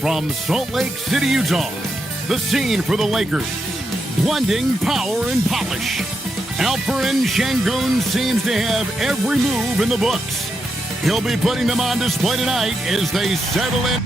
From Salt Lake City, Utah, the scene for the Lakers, blending power and polish. Alperen Şengün seems to have every move in the books. He'll be putting them on display tonight as they settle in.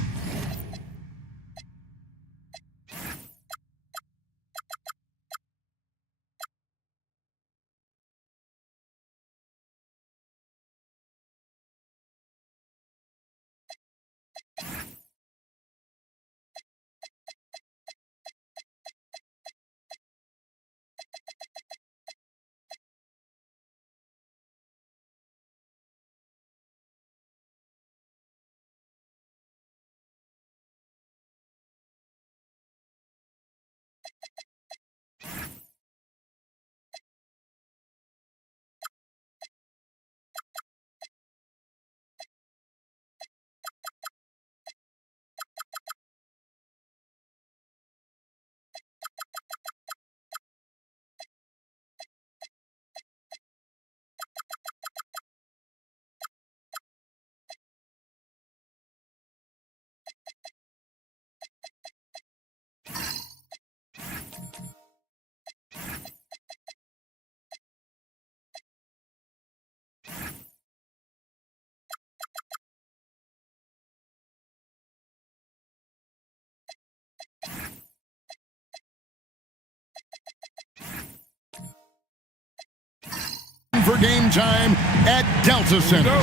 For game time at Delta Center.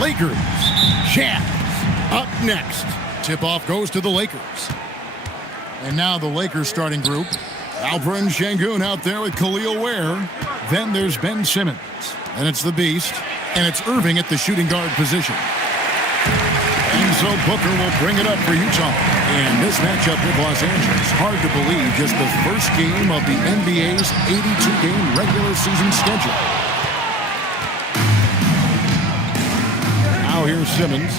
Lakers, Cavs up next. Tip-off goes to the Lakers. And now the Lakers starting group. Alperen Şengün out there with Khalil Ware. Then there's Ben Simmons. And it's the Beast. And it's Irving at the shooting guard position. And so Booker will bring it up for Utah. And this matchup with Los Angeles, hard to believe, just the first game of the NBA's 82-game regular season schedule. Now here's Simmons.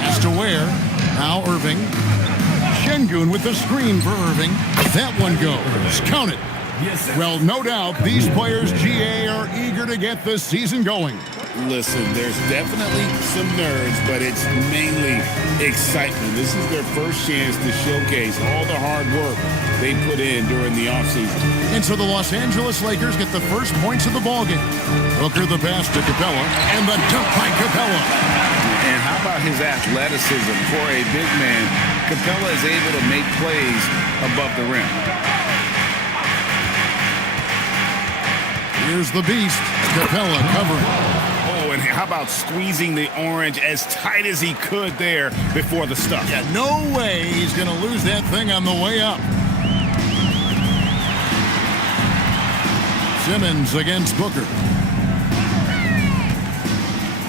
Has to Ware. Now Irving. Şengün with the screen for Irving. That one goes. Count it. Well, no doubt these players, GA, are eager to get this season going. Listen, there's definitely some nerves, but it's mainly excitement. This is their first chance to showcase all the hard work they put in during the offseason. And so the Los Angeles Lakers get the first points of the ballgame. Booker the pass to Capella, and the dunk by Capella. And how about his athleticism? For a big man, Capella is able to make plays above the rim. Here's the Beast. Capella covering. Oh, and how about squeezing the orange as tight as he could there before the stuff? Yeah, no way he's going to lose that thing on the way up. Simmons against Booker.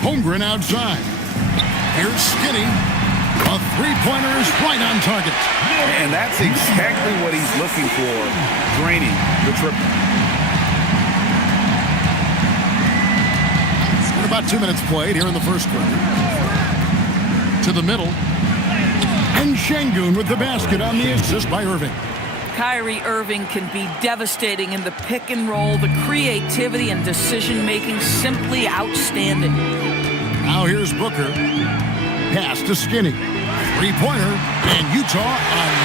Holmgren outside. Here's Skinny. A three-pointer is right on target. And that's exactly what he's looking for, draining the triple. About 2 minutes played here in the first quarter. To the middle. And Şengün with the basket on the assist by Irving. Kyrie Irving can be devastating in the pick and roll. The creativity and decision-making simply outstanding. Now here's Booker. Pass to Skinny. Three-pointer. And Utah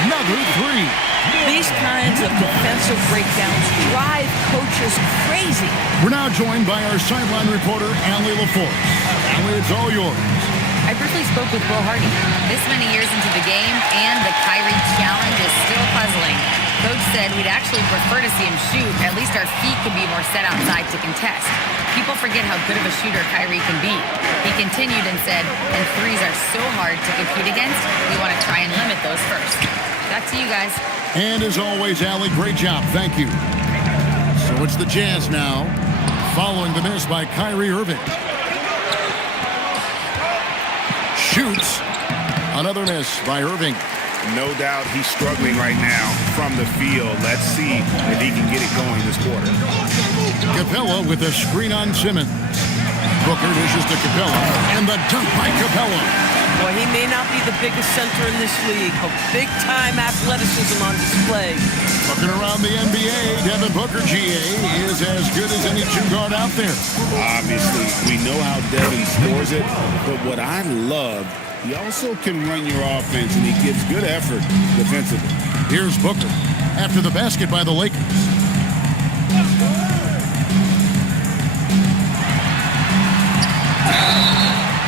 another three. These kinds of defensive breakdowns drive coaches crazy. We're now joined by our sideline reporter, Allie LaForce. Allie, it's all yours. I briefly spoke with Will Hardy. This many years into the game, and the Kyrie challenge is still puzzling. Coach said we'd actually prefer to see him shoot. At least our feet can be more set outside to contest. People forget how good of a shooter Kyrie can be. He continued and said, and threes are so hard to compete against, we want to try and limit those first. Back to you guys. And as always, Allie, great job. Thank you. So it's the Jazz now, following the miss by Kyrie Irving. Shoots. Another miss by Irving. No doubt he's struggling right now from the field. Let's see if he can get it going this quarter. Capella with a screen on Simmons. Booker dishes to Capella, and the dunk by Capella. Boy, he may not be the biggest center in this league, but big-time athleticism on display. Looking around the NBA, Devin Booker, GA, is as good as any two-guard out there. Obviously, we know how Devin scores it, but what I love, he also can run your offense, and he gives good effort defensively. Here's Booker after the basket by the Lakers.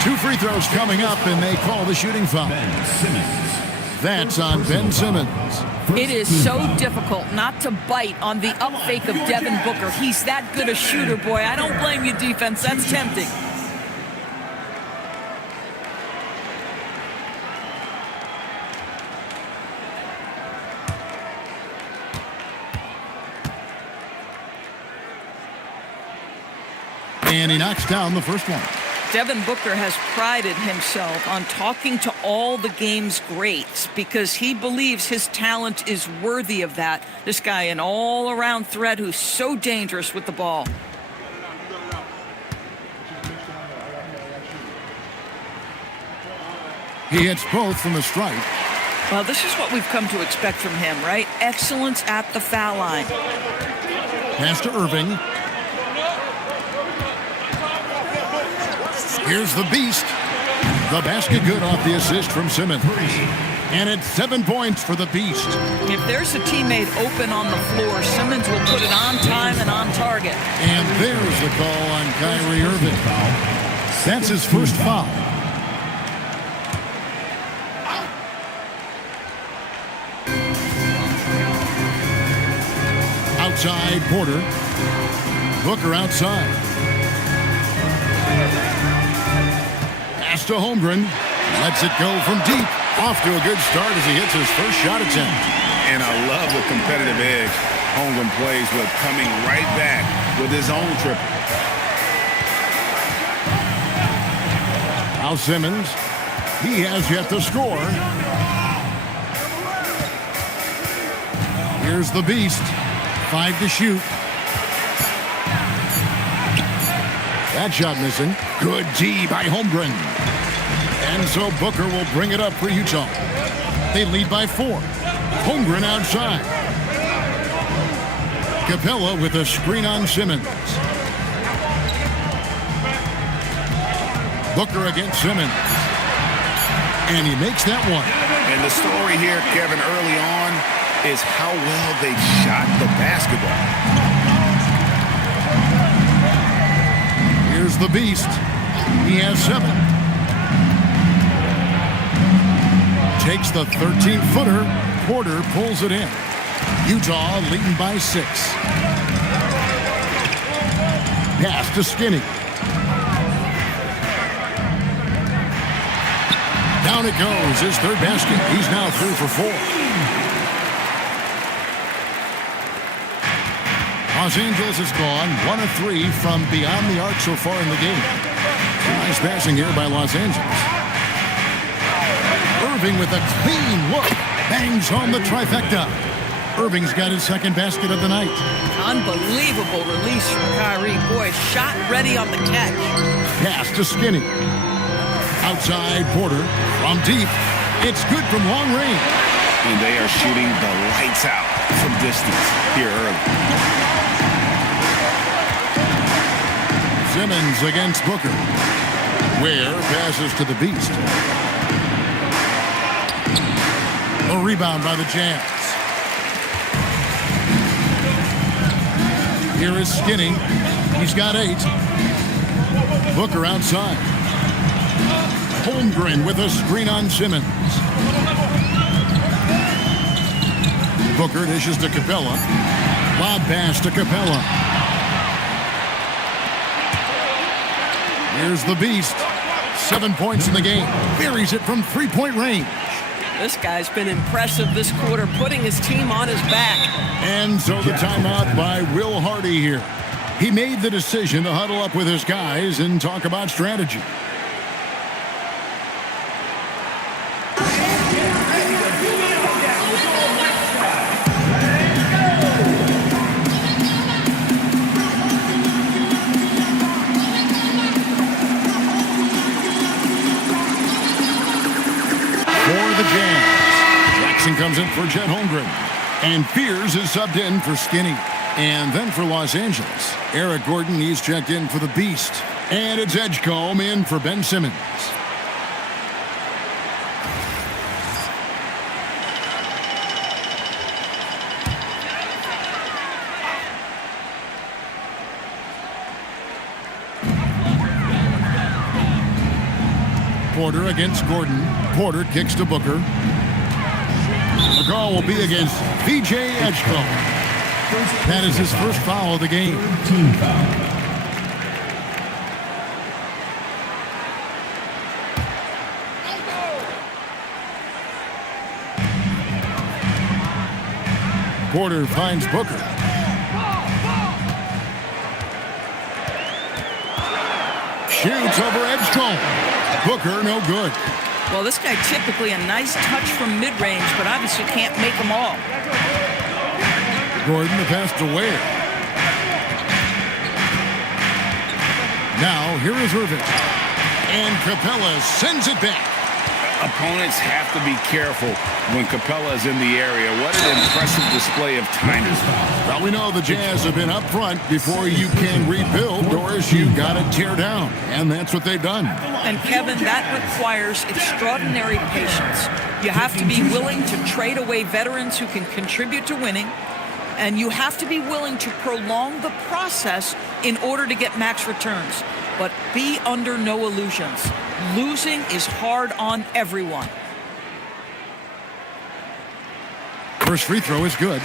Two free throws coming up, and they call the shooting foul. That's on Ben Simmons. It is so difficult not to bite on the up fake of Devin Booker. He's that good a shooter, boy. I don't blame you, defense. That's tempting. And he knocks down the first one. Devin Booker has prided himself on talking to all the game's greats because he believes his talent is worthy of that. This guy, an all-around threat who's so dangerous with the ball. He hits both from the stripe. Well, this is what we've come to expect from him, right? Excellence at the foul line. Pass to Irving. Here's the beast. The basket good off the assist from Simmons. And it's 7 points for the beast. If there's a teammate open on the floor, Simmons will put it on time and on target. And there's the call on Kyrie Irving. That's his first foul. Outside, Porter. Booker outside. Pass to Holmgren. Lets it go from deep. Off to a good start as he hits his first shot attempt. And I love the competitive edge Holmgren plays with, coming right back with his own triple. Now Simmons. He has yet to score. Here's the beast. 5 to shoot. That shot missing. Good D by Holmgren. And so Booker will bring it up for Utah. They lead by 4. Holmgren outside. Capella with a screen on Simmons. Booker against Simmons. And he makes that one. And the story here, Kevin, early on is how well they shot the basketball. Here's the beast. He has 7. Takes the 13-footer. Porter pulls it in. Utah leading by 6. Pass to Skinny. Down it goes. His third basket. He's now through for 4. Los Angeles has gone 1 of 3 from beyond the arc so far in the game. Nice passing here by Los Angeles. Irving with a clean look. Bangs home the trifecta. Irving's got his second basket of the night. Unbelievable release from Kyrie. Boy, shot ready on the catch. Pass to Skinny. Outside Porter from deep. It's good from long range. And they are shooting the lights out from distance here early. Simmons against Booker. Ware passes to the Beast. A rebound by the Jazz. Here is Skinny. He's got 8. Booker outside. Holmgren with a screen on Simmons. Booker dishes to Capella. Lob pass to Capella. Here's the Beast. 7 points in the game. Buries it from three-point range. This guy's been impressive this quarter, putting his team on his back. And so the timeout by Will Hardy here. He made the decision to huddle up with his guys and talk about strategy. For the Jazz, Jackson comes in for Chet Holmgren. And Fears is subbed in for Skinny. And then for Los Angeles, Eric Gordon, he's checked in for the Beast. And it's Edgecombe in for Ben Simmons. Porter against Gordon. Porter kicks to Booker. The call will be against P.J. Edgecombe. That is his first foul of the game. Team foul. Porter finds Booker. Shoots over Edgecombe. Booker, no good. Well, this guy typically a nice touch from mid-range, but obviously can't make them all. Gordon the pass to Ware. Now, here is Irving. And Capella sends it back. Opponents have to be careful when Capella is in the area. What an impressive display of timing. Well, we know the Jazz have been up front. Before you can rebuild, Doris, you got to tear down. And that's what they've done. And Kevin, that requires extraordinary patience. You have to be willing to trade away veterans who can contribute to winning. And you have to be willing to prolong the process in order to get max returns. But be under no illusions. Losing is hard on everyone. First free throw is good.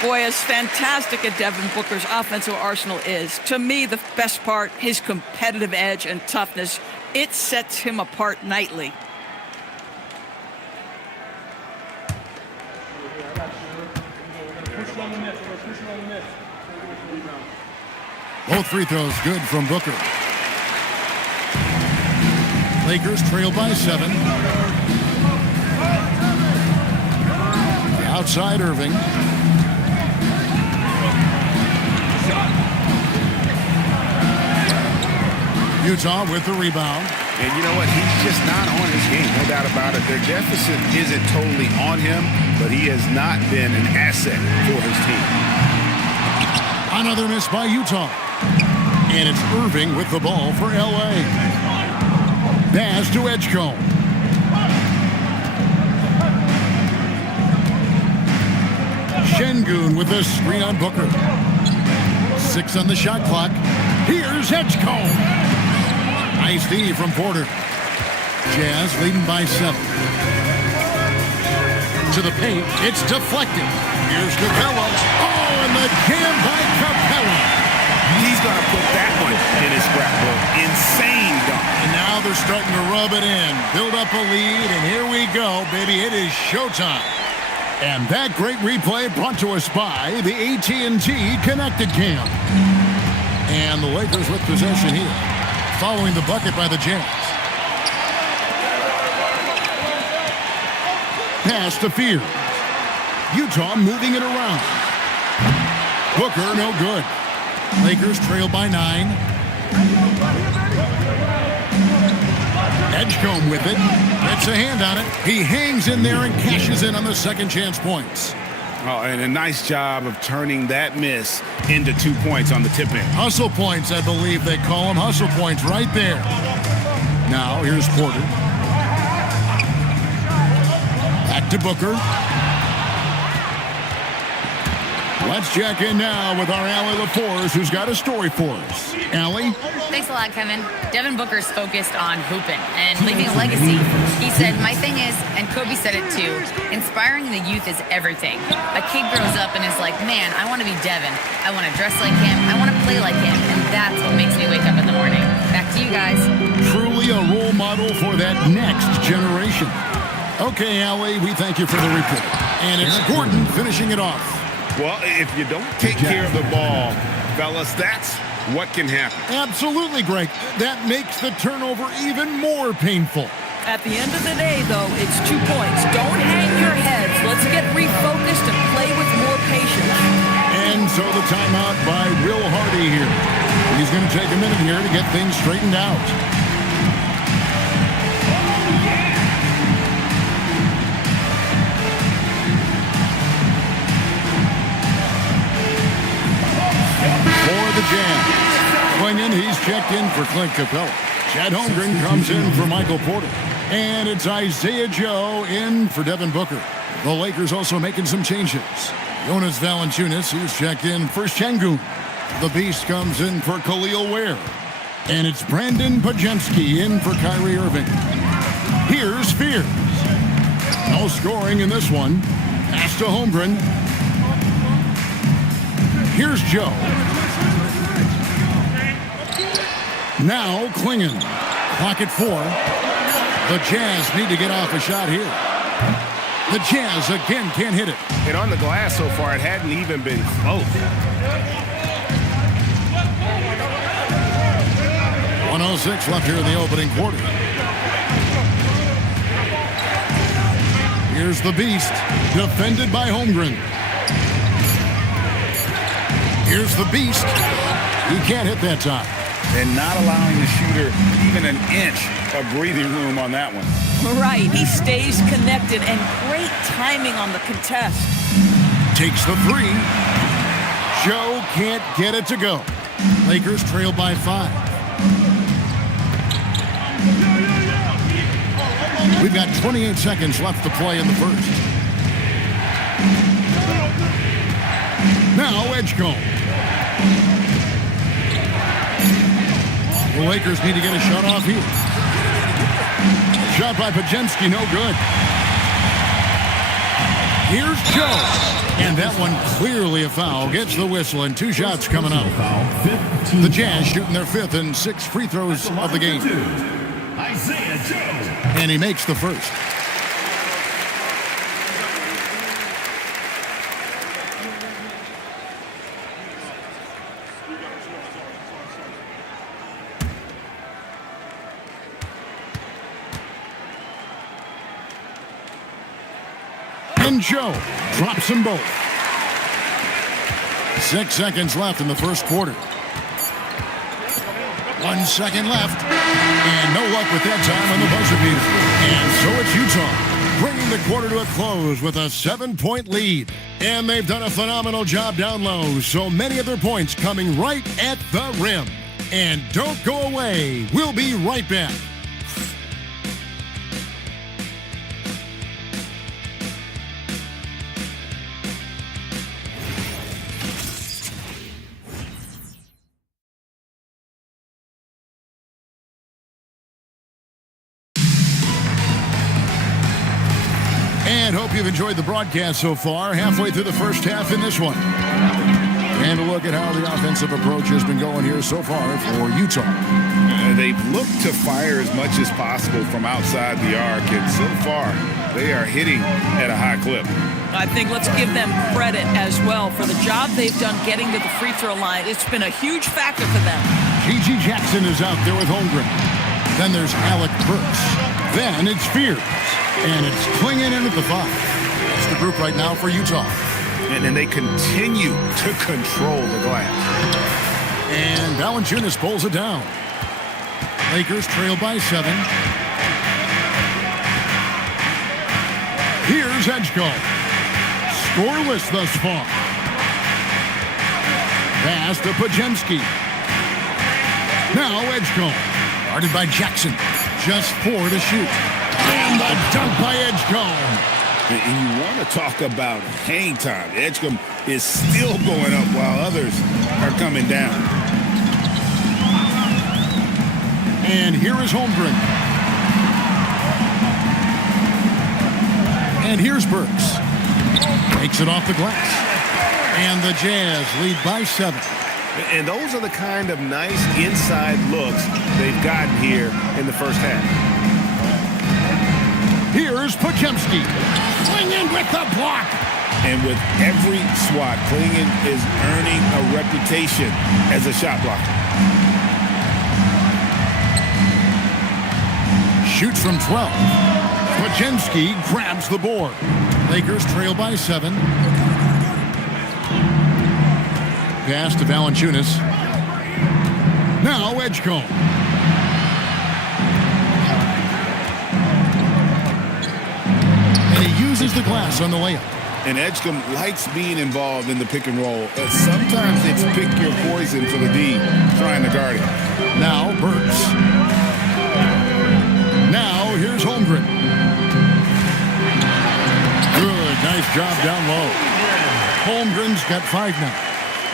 Boy, as fantastic as Devin Booker's offensive arsenal is, to me, the best part, his competitive edge and toughness, it sets him apart nightly. Both free throws good from Booker. Lakers trail by 7. Outside Irving. Utah with the rebound. And you know what? He's just not on his game, no doubt about it. Their deficit isn't totally on him, but he has not been an asset for his team. Another miss by Utah. And it's Irving with the ball for L.A. Pass to Edgecombe. Şengün with a screen on Booker. 6 on the shot clock. Here's Edgecombe. Nice D from Porter. Jazz leading by 7. To the paint. It's deflected. Here's Capella. Oh, and the jam by Capella. He's going to put that one in his scrapbook. Insane dunk. And now they're starting to rub it in. Build up a lead, and here we go, baby. It is showtime. And that great replay brought to us by the AT&T Connected Cam. And the Lakers with possession here. following the bucket by the Jazz. Pass to Fear. Utah moving it around. Booker, no good. Lakers trail by 9. Edgecombe with it. Gets a hand on it. He hangs in there and cashes in on the second chance points. Oh, and a nice job of turning that miss into 2 points on the tip-in. Hustle points, I believe they call them. Hustle points right there. Now, here's Porter. Back to Booker. Let's check in now with our Allie LaForce, who's got a story for us. Allie? Thanks a lot, Kevin. Devin Booker's focused on hooping and leaving a legacy. He said, my thing is, and Kobe said it too, inspiring the youth is everything. A kid grows up and is like, man, I want to be Devin. I want to dress like him. I want to play like him. And that's what makes me wake up in the morning. Back to you guys. Truly a role model for that next generation. Okay, Allie, we thank you for the report. And it's Gordon finishing it off. Well, if you don't take care of the ball, fellas, that's what can happen. Absolutely, Greg. That makes the turnover even more painful. At the end of the day, though, it's 2 points. Don't hang your heads. Let's get refocused and play with more patience. And so the timeout by Will Hardy here. He's going to take a minute here to get things straightened out. For the Jazz. Swinging, he's checked in for Clint Capella. Chad Holmgren comes in for Michael Porter. And it's Isaiah Joe in for Devin Booker. The Lakers also making some changes. Jonas Valanciunas, he's checked in for Şengün. The Beast comes in for Khalil Ware. And it's Brandon Pajemski in for Kyrie Irving. Here's Fears. No scoring in this one. Pass to Holmgren. Here's Joe. Now Klingon. Clock at 4. The Jazz need to get off a shot here. The Jazz again can't hit it. And on the glass so far, it hadn't even been close. 1:06 left here in the opening quarter. Here's the Beast, defended by Holmgren. Here's the Beast. He can't hit that time. And not allowing the shooter even an inch of breathing room on that one. Right, he stays connected, and great timing on the contest. Takes the 3. Joe can't get it to go. Lakers trail by 5. We've got 28 seconds left to play in the first. Now Edgecombe. The Lakers need to get a shot off here. Shot by Pajemski, no good. Here's Joe. And that one clearly a foul. Gets the whistle and 2 shots coming up. The Jazz shooting their 5th and 6th free throws of the game. Isaiah Joe. And he makes the first. And Joe drops them both. 6 seconds left in the first quarter. 1 second left. And no luck with that time on the buzzer beater. And so it's Utah, bringing the quarter to a close with a 7-point lead. And they've done a phenomenal job down low, so many of their points coming right at the rim. And don't go away. We'll be right back. And hope you've enjoyed the broadcast so far. Halfway through the first half in this one. And a look at how the offensive approach has been going here so far for Utah. They've looked to fire as much as possible from outside the arc, and so far they are hitting at a high clip. I think let's give them credit as well for the job they've done getting to the free throw line. It's been a huge factor for them. J.G. Jackson is out there with Holmgren. Then there's Alec Burks. Then it's Fears. And it's Klingon in at the 5. That's the group right now for Utah. And they continue to control the glass. And Valanciunas pulls it down. Lakers trail by 7. Here's Edgecombe. Scoreless thus far. Pass to Pajemski. Now Edgecombe. Guarded by Jackson. Just 4 to shoot. And the dunk by Edgecombe. And you want to talk about hang time. Edgecombe is still going up while others are coming down. And here is Holmgren. And here's Burks. Takes it off the glass. And the Jazz lead by 7. And those are the kind of nice inside looks they've gotten here in the first half. Here's Pajemski. Klingon with the block. And with every swat, Klingon is earning a reputation as a shot blocker. Shoots from 12. Pajemski grabs the board. Lakers trail by 7. Pass to Valanciunas. Now Edgecombe. And he uses the glass on the layup. And Edgecombe likes being involved in the pick and roll. Sometimes it's pick your poison for the D trying to guard it. Now Burks. Now here's Holmgren. Good, nice job down low. Holmgren's got 5 now.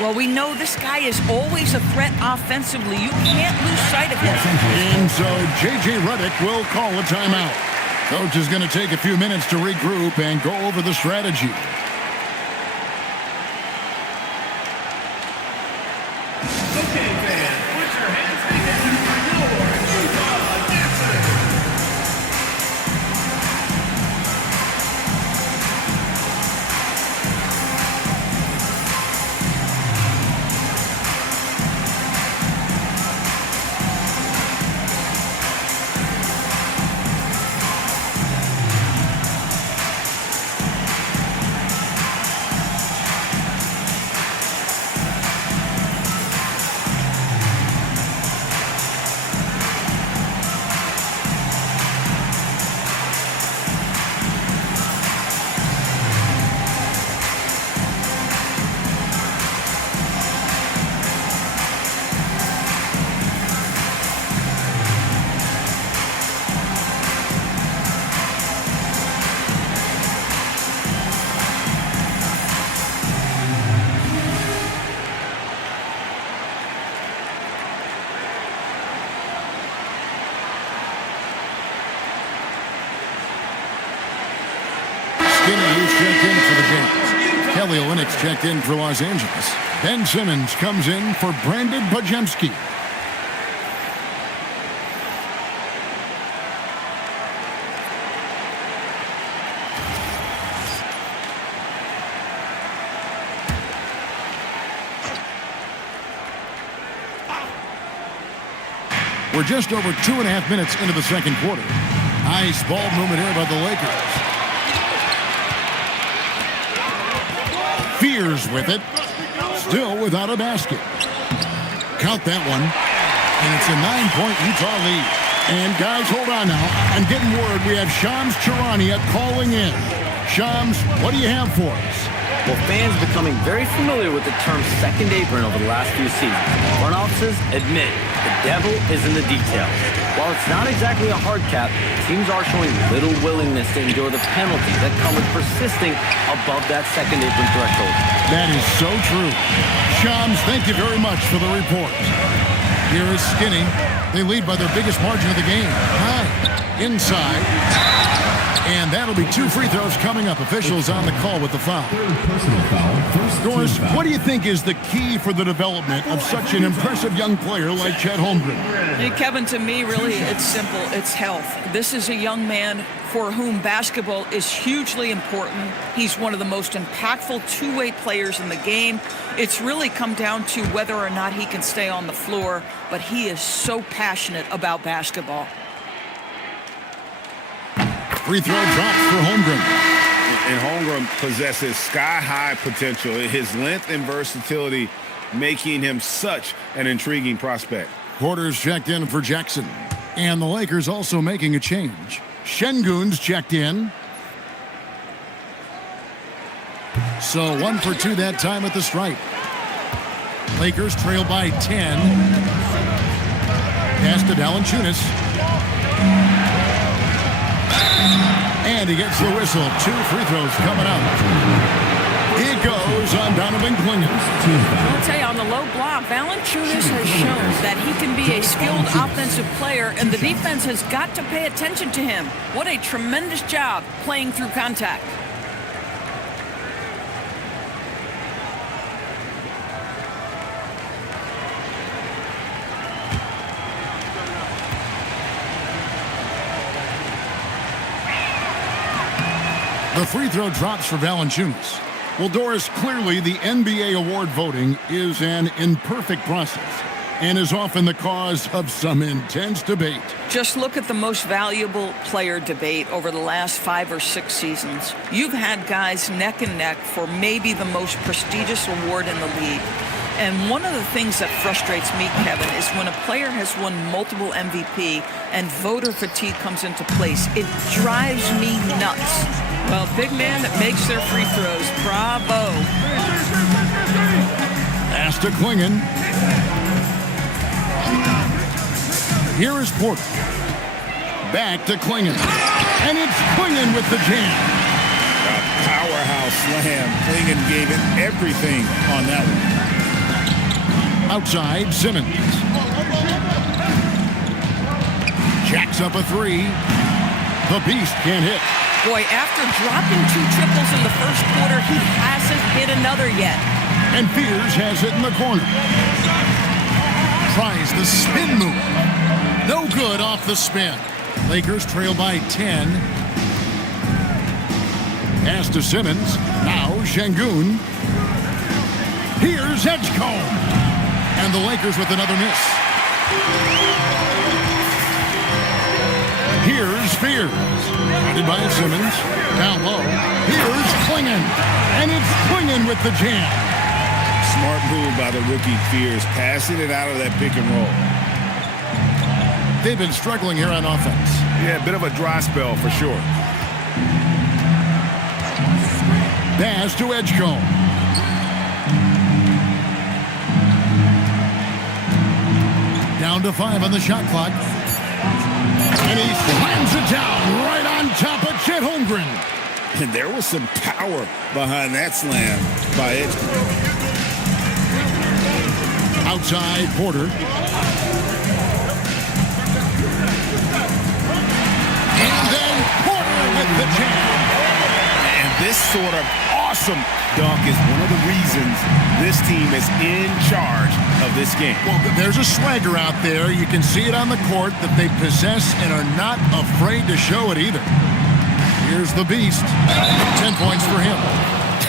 Well, we know this guy is always a threat offensively. You can't lose sight of him. And so J.J. Redick will call a timeout. Coach is going to take a few minutes to regroup and go over the strategy. Okay, fans, put your hands together for your Utah dancer. He's checked in for the Jazz. Kelly Olynyk's checked in for Los Angeles. Ben Simmons comes in for Brandon Pajemski. We're just over 2.5 minutes into the second quarter. Nice ball movement here by the Lakers. Fears with it. Still without a basket. Count that one. And it's a 9-point Utah lead. And guys, hold on now. I'm getting word we have Shams Charania calling in. Shams, what do you have for us? Well, fans becoming very familiar with the term second apron over the last few seasons. Front offices admit the devil is in the details. While it's not exactly a hard cap, teams are showing little willingness to endure the penalties that come with persisting above that second apron threshold. That is so true. Shams, thank you very much for the report. Here is Skinny. They lead by their biggest margin of the game. High. Inside. And that'll be 2 free throws coming up. Officials on the call with the foul. Doris, what do you think is the key for the development of such an impressive young player like Chet Holmgren? Hey, Kevin, to me, really, it's simple. It's health. This is a young man for whom basketball is hugely important. He's one of the most impactful two-way players in the game. It's really come down to whether or not he can stay on the floor, but he is so passionate about basketball. Free throw drops for Holmgren. And Holmgren possesses sky-high potential. His length and versatility making him such an intriguing prospect. Porter's checked in for Jackson. And the Lakers also making a change. Şengün's checked in. So 1 for 2 that time at the stripe. Lakers trail by 10. Pass to Valanciunas. And he gets the whistle. 2 free throws coming up. It goes on Donovan Clingan. I'll tell you, on the low block, Valanciunas has shown that he can be a skilled offensive player, and the defense has got to pay attention to him. What a tremendous job playing through contact. The free throw drops for Valanciunas. Well, Doris, clearly the NBA award voting is an imperfect process and is often the cause of some intense debate. Just look at the most valuable player debate over the last 5 or 6 seasons. You've had guys neck and neck for maybe the most prestigious award in the league. And one of the things that frustrates me, Kevin, is when a player has won multiple MVP and voter fatigue comes into place. It drives me nuts. Well, big man that makes their free throws. Bravo. Pass to Clingan. Here is Porter. Back to Clingan. And it's Clingan with the jam. A powerhouse slam. Clingan gave it everything on that one. Outside, Simmons. Jacks up a 3. The Beast can't hit. Boy, after dropping 2 triples in the first quarter, he hasn't hit another yet. And Fears has it in the corner. Tries the spin move. No good off the spin. Lakers trail by 10. Pass to Simmons. Now Şengün. Here's Edgecombe. And the Lakers with another miss. Here's Fears. Guarded by Simmons. Down low. Here's Clingan. And it's Clingan with the jam. Smart move by the rookie Fears, passing it out of that pick and roll. They've been struggling here on offense. Yeah, a bit of a dry spell for sure. Pass to Edgecombe. Down to 5 on the shot clock. And he slams it down right on top of Chet Holmgren. And there was some power behind that slam by Edgecombe. Outside, Porter. And then Porter with the jam. And this sort of awesome dunk is one of the reasons this team is in charge of this game. Well, there's a swagger out there. You can see it on the court that they possess and are not afraid to show it either. Here's the Beast. 10 points for him.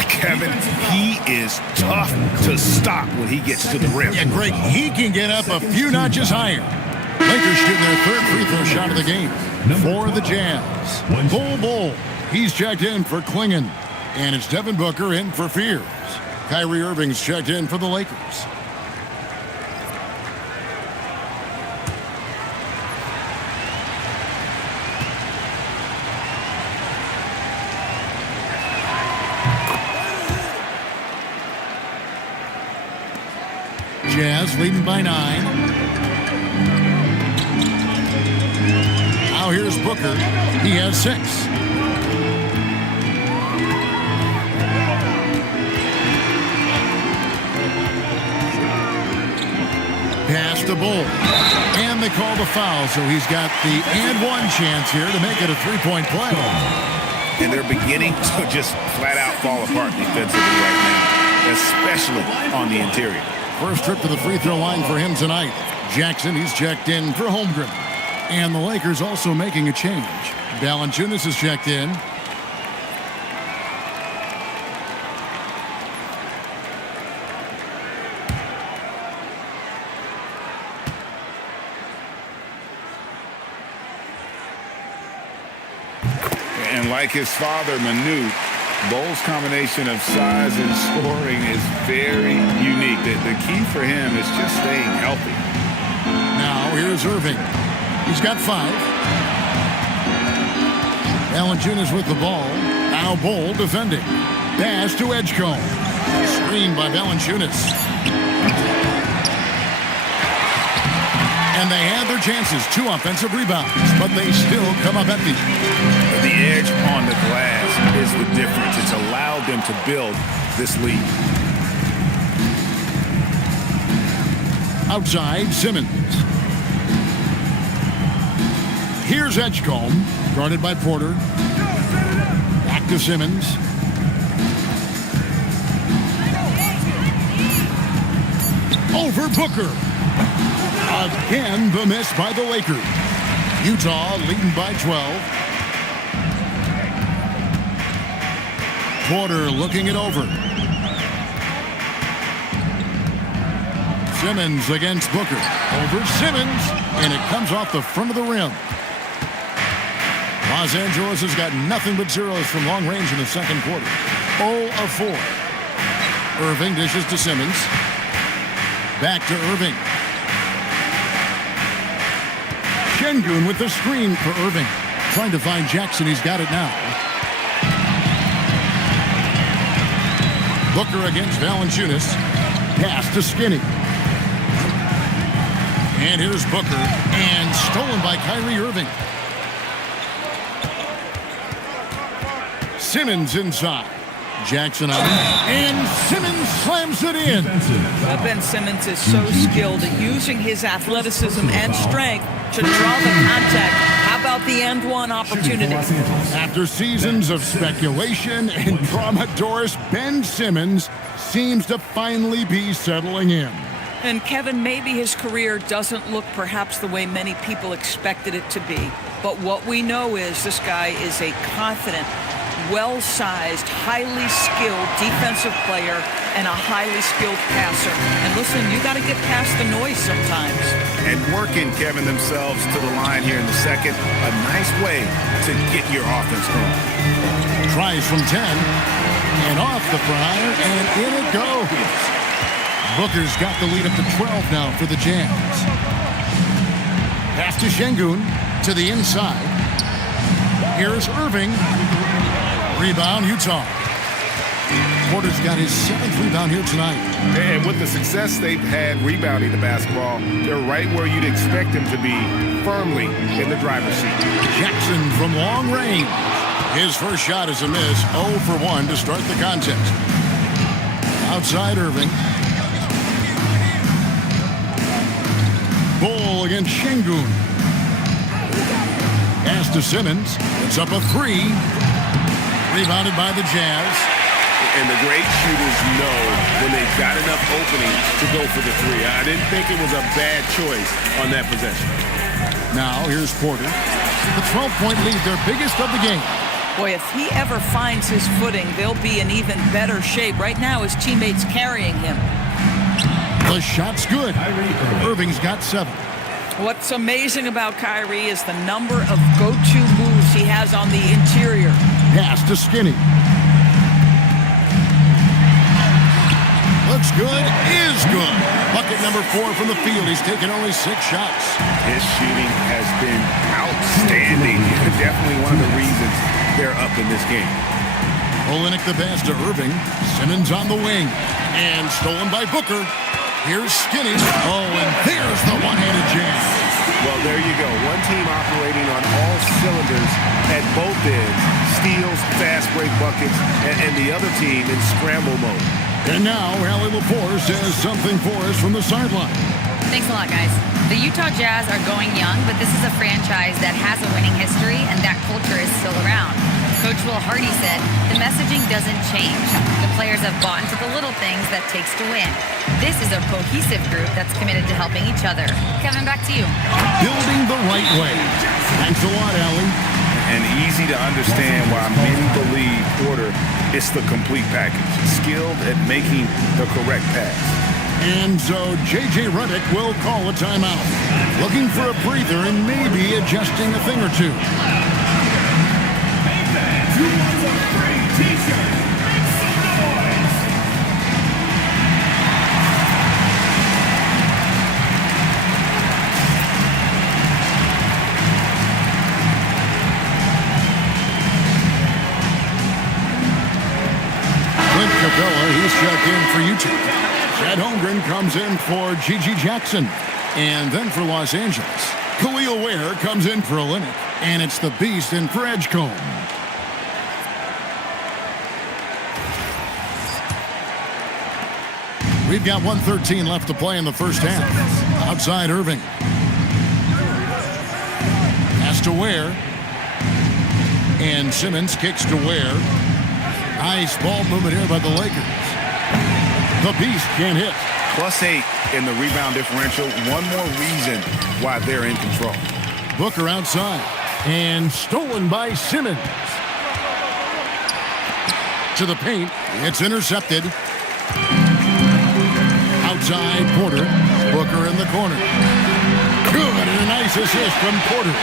Kevin, he is tough to stop when he gets to the rim. Yeah, Greg, he can get up a few notches higher. Lakers shooting their 3rd free throw shot of the game for the Jazz. Bull. He's checked in for Clingan. And it's Devin Booker in for Fears. Kyrie Irving's checked in for the Lakers. Jazz leading by 9. Now here's Booker. He has 6. Pass to Bull. And they call the foul, so he's got the and 1 chance here to make it a 3-point play. And they're beginning to just flat out fall apart defensively right now, especially on the interior. First trip to the free throw line for him tonight. Jackson, he's checked in for Holmgren. And the Lakers also making a change. Valanciunas is checked in. And like his father, Manute, Bole's combination of size and scoring is very unique. The key for him is just staying healthy. Now here's Irving. He's got 5. Valanciunas with the ball. Now Bole defending. Pass to Edgecombe. Screen by Valanciunas. And they had their chances. 2 offensive rebounds, but they still come up empty. The edge on the glass is the difference. It's allowed them to build this lead. Outside, Simmons. Here's Edgecombe, guarded by Porter. Back to Simmons. Over Booker. Again, the miss by the Lakers. Utah leading by 12. Porter looking it over. Simmons against Booker. Over Simmons, and it comes off the front of the rim. Los Angeles has got nothing but zeros from long range in the second quarter. 0 of 4. Irving dishes to Simmons. Back to Irving. Şengün with the screen for Irving. Trying to find Jackson. He's got it now. Booker against Valanciunas. Pass to Skinny. And here's Booker. And stolen by Kyrie Irving. Simmons inside. Jackson on. And Simmons slams it in. Ben Simmons is so skilled at using his athleticism and strength to draw the contact. How about the end one opportunity? After seasons of speculation and drama, Doris, Ben Simmons seems to finally be settling in. And Kevin, maybe his career doesn't look perhaps the way many people expected it to be. But what we know is this guy is a confident, well-sized, highly skilled defensive player and a highly skilled passer. And listen, you got to get past the noise sometimes. And working, Kevin, themselves to the line here in the second. A nice way to get your offense going. Tries from 10. And off the prior, and in it goes. Booker's got the lead up to 12 now for the Jazz. Pass to Şengün to the inside. Here's Irving. Rebound, Utah. Porter's got his 7th rebound here tonight. And with the success they've had rebounding the basketball, they're right where you'd expect them to be, firmly in the driver's seat. Jackson from long range. His first shot is a miss. 0 for 1 to start the contest. Outside Irving. Ball against Şengün. Pass to Simmons. It's up a 3. Rebounded by the Jazz. And the great shooters know when they've got enough opening to go for the 3. I didn't think it was a bad choice on that possession. Now here's Porter. The 12-point lead, their biggest of the game. Boy, if he ever finds his footing, they'll be in even better shape. Right now, his teammates carrying him. The shot's good. Irving's got 7. What's amazing about Kyrie is the number of go-to moves he has on the interior. Pass to Skinny. Looks good, is good. Bucket number 4 from the field. He's taken only 6 shots. His shooting has been outstanding. Definitely one of the reasons they're up in this game. Olynyk the pass to Irving. Simmons on the wing. And stolen by Booker. Here's Skinny. Oh, and there's the one-handed jam. Well, there you go. One team operating on all cylinders at both ends. Steals, fast break buckets, and the other team in scramble mode. And now, Allie Lepore says something for us from the sideline. Thanks a lot, guys. The Utah Jazz are going young, but this is a franchise that has a winning history, and that culture is still around. Coach Will Hardy said, the messaging doesn't change. The players have bought into the little things that takes to win. This is a cohesive group that's committed to helping each other. Kevin, back to you. Building the right way. Thanks a lot, Allie. and easy to understand why many believe Porter is the complete package, skilled at making the correct pass. And so J.J. Redick will call a timeout, looking for a breather and maybe adjusting a thing or two. Hey fans, who wants a free t-shirt? Make some noise! Clint Capella, he's checked in for Utah. Chad Holmgren comes in for Gigi Jackson. And then for Los Angeles, Khalil Ware comes in for Olynyk. And it's the Beast in for Edgecombe. We've got 1:13 left to play in the first half. Outside Irving. Pass to Ware. And Simmons kicks to Ware. Nice ball movement here by the Lakers. The Beast can't hit. +8 in the rebound differential. One more reason why they're in control. Booker outside. And stolen by Simmons. To the paint. It's intercepted. Outside Porter. Booker in the corner. Good, and a nice assist from Porter.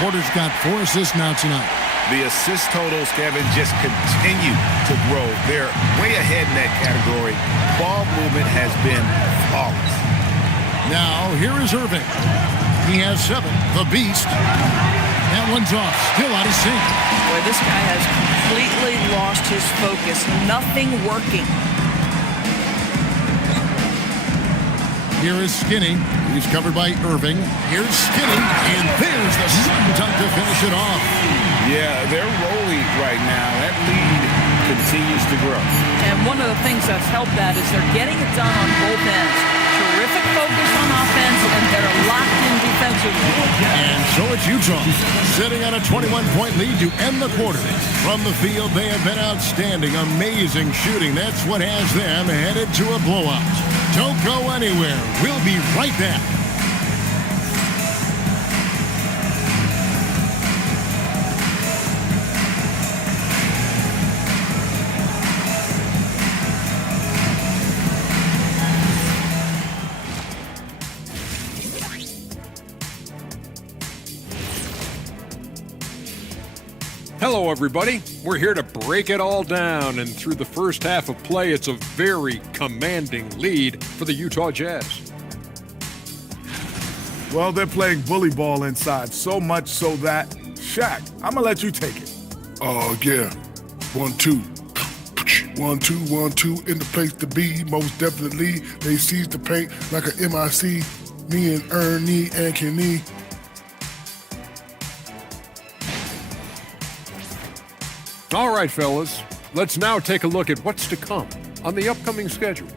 Porter's got 4 assists now tonight. The assist totals, Kevin, just continue to grow. They're way ahead in that category. Ball movement has been flawless. Now, here is Irving. He has 7. The Beast. That one's off. Still out of sync. Boy, this guy has completely lost his focus. Nothing working. Here is Skinny. He's covered by Irving. Here's Skinny. And there's the slam dunk to finish it off. Yeah, they're rolling right now. That lead continues to grow. And one of the things that's helped that is they're getting it done on both ends. Terrific focus on offense, and they're locked in defensively. And so it's Utah, sitting on a 21-point lead to end the quarter. From the field, they have been outstanding. Amazing shooting. That's what has them headed to a blowout. Don't go anywhere. We'll be right back. Hello, everybody. We're here to break it all down, and through the first half of play, it's a very commanding lead for the Utah Jazz. Well, they're playing bully ball inside, so much so that, Shaq, I'm gonna let you take it. Oh, yeah. 1-2. 1-2, 1-2 in the place to be. Most definitely, they seize the paint like a MIC. Me and Ernie and Kenny. All right, fellas, let's now take a look at what's to come on the upcoming schedule.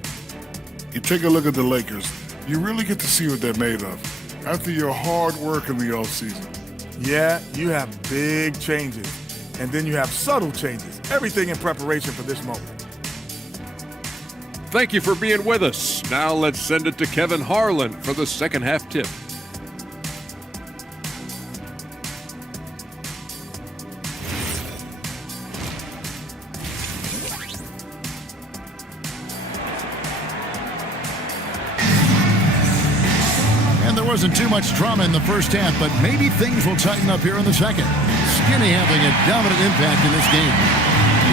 You take a look at the Lakers, you really get to see what they're made of after your hard work in the offseason. Yeah, you have big changes, and then you have subtle changes. Everything in preparation for this moment. Thank you for being with us. Now let's send it to Kevin Harlan for the second half tip. There wasn't too much drama in the first half, but maybe things will tighten up here in the second. Skinny having a dominant impact in this game.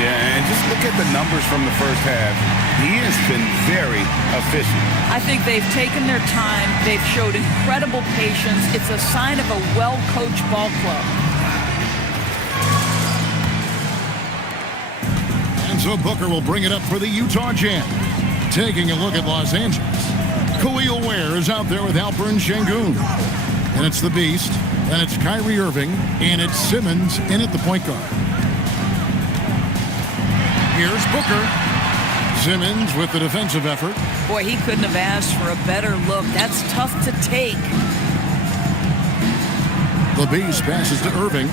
Yeah, and just look at the numbers from the first half. He has been very efficient. I think they've taken their time. They've showed incredible patience. It's a sign of a well-coached ball club. And so Booker will bring it up for the Utah Jazz. Taking a look at Los Angeles. Khalil Ware is out there with Alperen Şengün. And it's the Beast. And it's Kyrie Irving. And it's Simmons in at the point guard. Here's Booker. Simmons with the defensive effort. Boy, he couldn't have asked for a better look. That's tough to take. The Beast passes to Irving.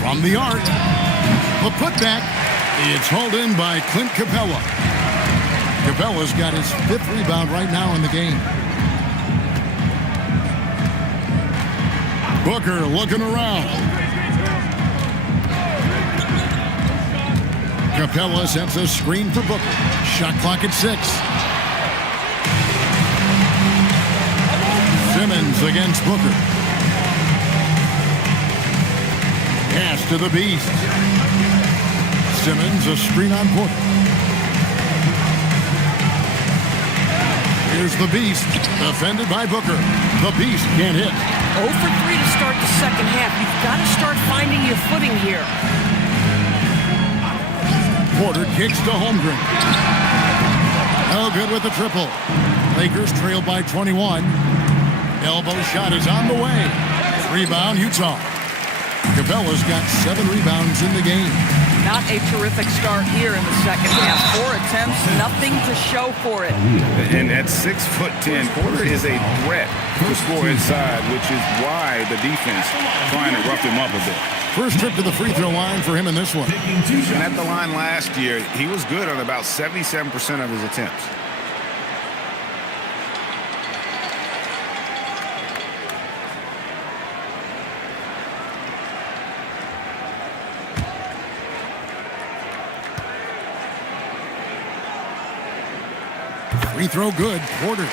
From the arc. The putback. It's hauled in by Clint Capella. Capella's got his 5th rebound right now in the game. Booker looking around. Capella sends a screen for Booker. Shot clock at 6. Simmons against Booker. Pass to the Beast. Simmons, a screen on Porter. Here's the Beast, defended by Booker. The Beast can't hit. 0 for 3 to start the second half. You've got to start finding your footing here. Porter kicks to Holmgren. No good with the triple. Lakers trail by 21. Elbow shot is on the way. Rebound, Utah. Capella's got 7 rebounds in the game. Not a terrific start here in the second half. 4 attempts, nothing to show for it. And at 6'10", Porter is a threat to score inside, which is why the defense trying to rough him up a bit. First trip to the free throw line for him in this one. And at the line last year, he was good on about 77% of his attempts. Free throw good, Porter.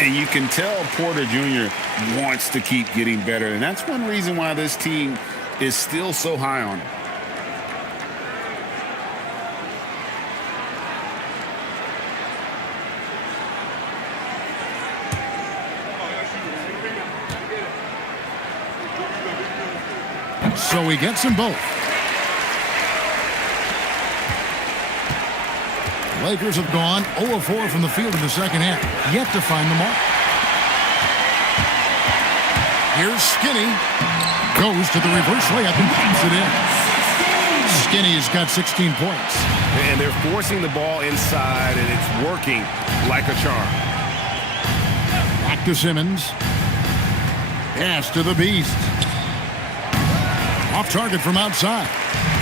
And you can tell Porter Jr. wants to keep getting better. And that's one reason why this team is still so high on him. So he gets them both. Lakers have gone 0 of 4 from the field in the second half, yet to find the mark. Here's Skinny. Goes to the reverse layup and pops it in. Skinny's got 16 points. And they're forcing the ball inside, and it's working like a charm. Back to Simmons. Pass to the Beast. Off target from outside.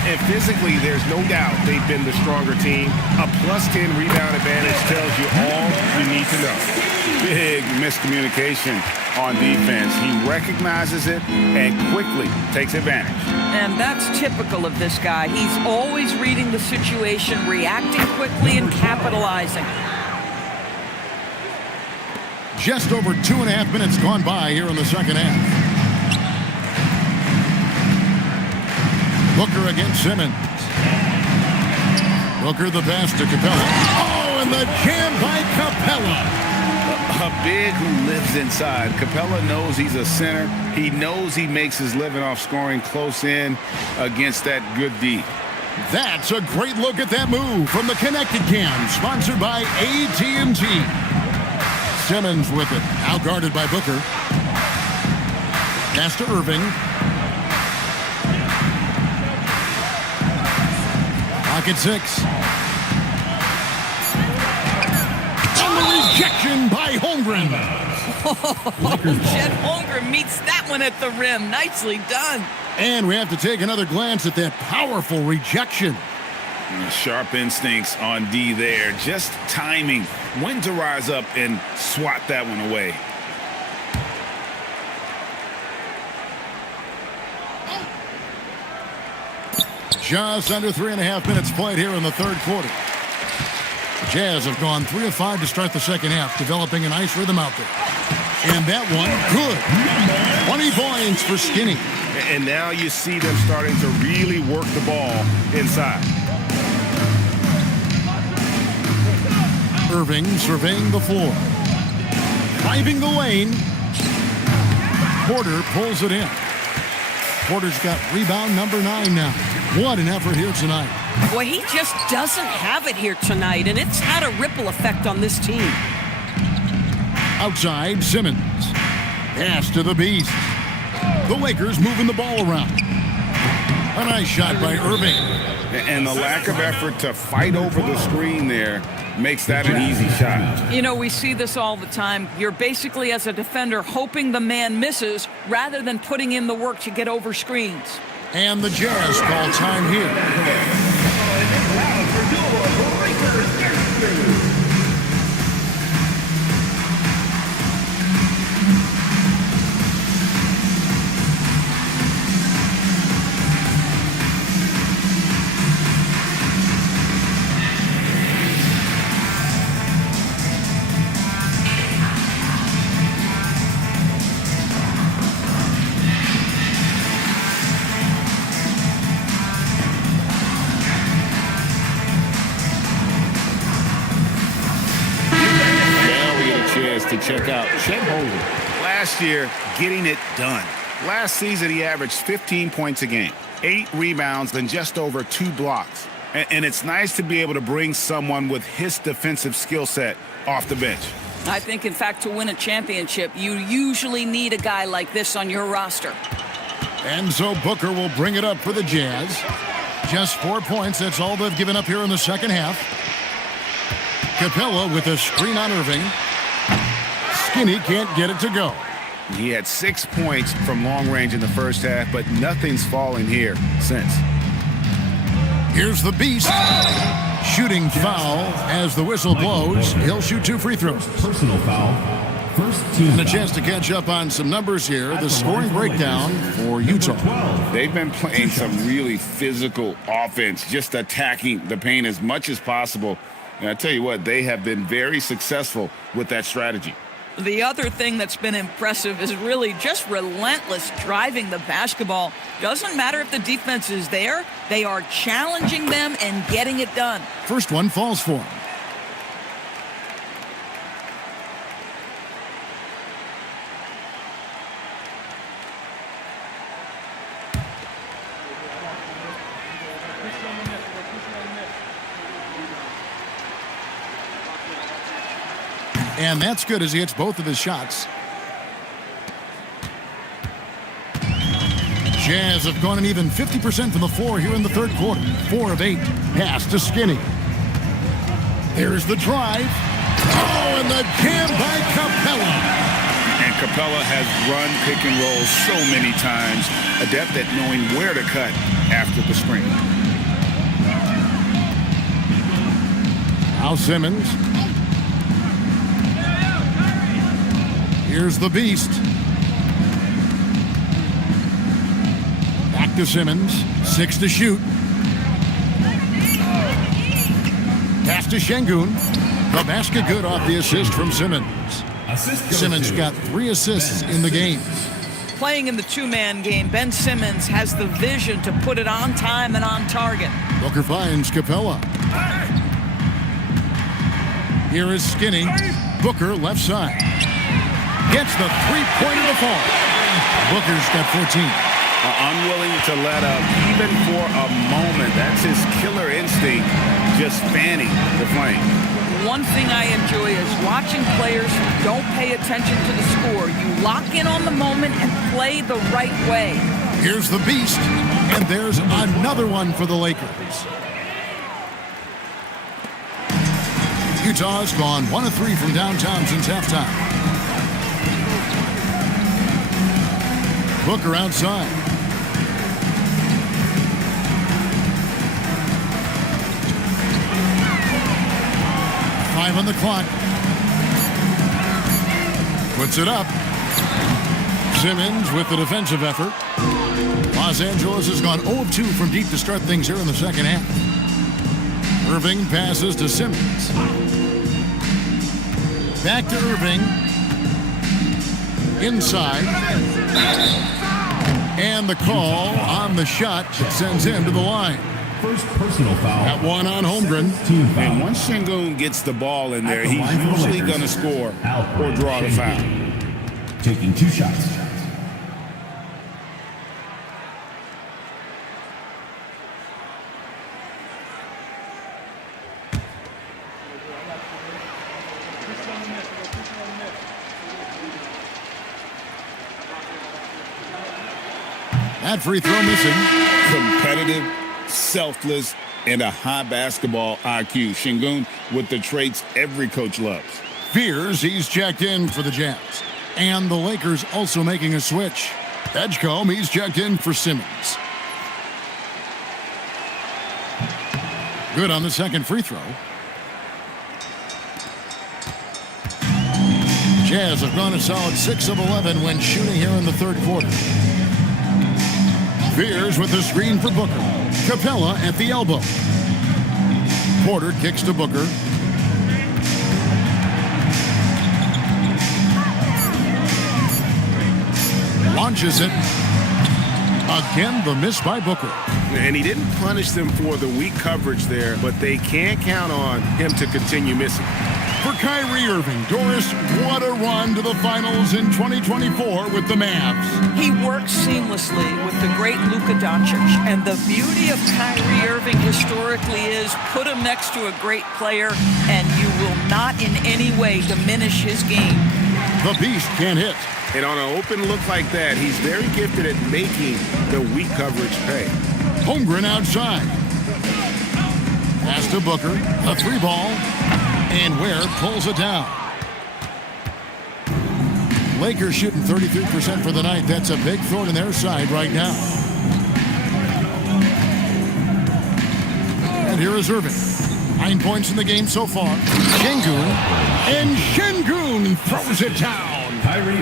And physically, there's no doubt they've been the stronger team. A +10 rebound advantage tells you all you need to know. Big miscommunication on defense. He recognizes it and quickly takes advantage. And that's typical of this guy. He's always reading the situation, reacting quickly, and capitalizing. Just over 2.5 minutes gone by here in the second half. Booker against Simmons. Booker the pass to Capella. Oh, and the jam by Capella. A big who lives inside. Capella knows he's a center. He knows he makes his living off scoring close in against that good D. That's a great look at that move from the Connected Cam, sponsored by AT&T. Simmons with it, outguarded by Booker. Pass to Irving. Pocket 6. And the rejection by Holmgren. Chet Holmgren meets that one at the rim. Nicely done. And we have to take another glance at that powerful rejection. Sharp instincts on D there. Just timing when to rise up and swat that one away. Just under 3.5 minutes played here in the third quarter. The Jazz have gone 3 of 5 to start the second half, developing a nice rhythm out there. And that one, good. 20 points for Skinny. And now you see them starting to really work the ball inside. Irving surveying the floor. Driving the lane. Porter pulls it in. Porter's got rebound number 9 now. What an effort here tonight. Boy, he just doesn't have it here tonight, and it's had a ripple effect on this team. Outside, Simmons. Pass to the Beast. The Lakers moving the ball around. A nice shot by Irving. And the lack of effort to fight over the screen there makes that an easy shot. You know, we see this all the time. You're basically, as a defender, hoping the man misses rather than putting in the work to get over screens. And the Jazz call time here. chance to check out Chet Holmgren. Last year, getting it done. Last season, he averaged 15 points a game, 8 rebounds, and just over 2 blocks. And it's nice to be able to bring someone with his defensive skill set off the bench. I think, in fact, to win a championship, you usually need a guy like this on your roster. And so Booker will bring it up for the Jazz. Just 4 points. That's all they've given up here in the second half. Capella with a screen on Irving. Skinny can't get it to go. He had 6 points from long range in the first half, but nothing's fallen here since. Here's the Beast. Shooting foul as the whistle blows. He'll shoot 2 free throws. Personal foul. First team And a chance to catch up on some numbers here. The scoring breakdown for Utah. They've been playing some really physical offense, just attacking the paint as much as possible. And I tell you what, they have been very successful with that strategy. The other thing that's been impressive is really just relentless driving the basketball. Doesn't matter if the defense is there, they are challenging them and getting it done. First one falls for him. And that's good as he hits both of his shots. Jazz have gone an even 50% from the floor here in the third quarter. 4 of 8. Pass to Skinny. There's the drive. Oh, and the jam by Capella. And Capella has run pick and roll so many times, adept at knowing where to cut after the screen. Now Simmons. Here's the Beast. Back to Simmons. 6 to shoot. Pass to Şengün. The basket good off the assist from Simmons. Simmons got 3 assists in the game. Playing in the two-man game, Ben Simmons has the vision to put it on time and on target. Booker finds Capella. Here is Skinny. Booker left side. Gets the three-pointer to fall. Booker's got 14. Unwilling to let up, even for a moment. That's his killer instinct, just fanning the flame. One thing I enjoy is watching players who don't pay attention to the score. You lock in on the moment and play the right way. Here's the Beast, and there's another one for the Lakers. Utah's gone 1 of 3 from downtown since halftime. Booker outside. Five on the clock. Puts it up. Simmons with the defensive effort. Los Angeles has gone 0 of 2 from deep to start things here in the second half. Irving passes to Simmons. Back to Irving. Inside. And the call on the shot sends him to the line. First personal foul. That one on Holmgren. And once Şengün gets the ball in there, he's usually going to score or draw the foul. Taking 2 shots. That free throw missing. Competitive, selfless, and a high basketball IQ. Şengün with the traits every coach loves. Fears he's checked in for the Jazz. And the Lakers also making a switch. Edgecombe, he's checked in for Simmons. Good on the second free throw. Jazz have gone a solid 6 of 11 when shooting here in the third quarter. Fears with the screen for Booker. Capella at the elbow. Porter kicks to Booker. Launches it. Again, the miss by Booker. And he didn't punish them for the weak coverage there, but they can't count on him to continue missing. For Kyrie Irving. Doris, what a run to the finals in 2024 with the Mavs. He works seamlessly with the great Luka Doncic. And the beauty of Kyrie Irving historically is put him next to a great player and you will not in any way diminish his game. The Beast can hit. And on an open look like that, he's very gifted at making the weak coverage pay. Holmgren outside. Pass to Booker. A 3-ball. And Ware pulls it down. Lakers shooting 33% for the night. That's a big thorn in their side right now. And here is Irving. 9 points in the game so far. Şengün. And Şengün throws it down.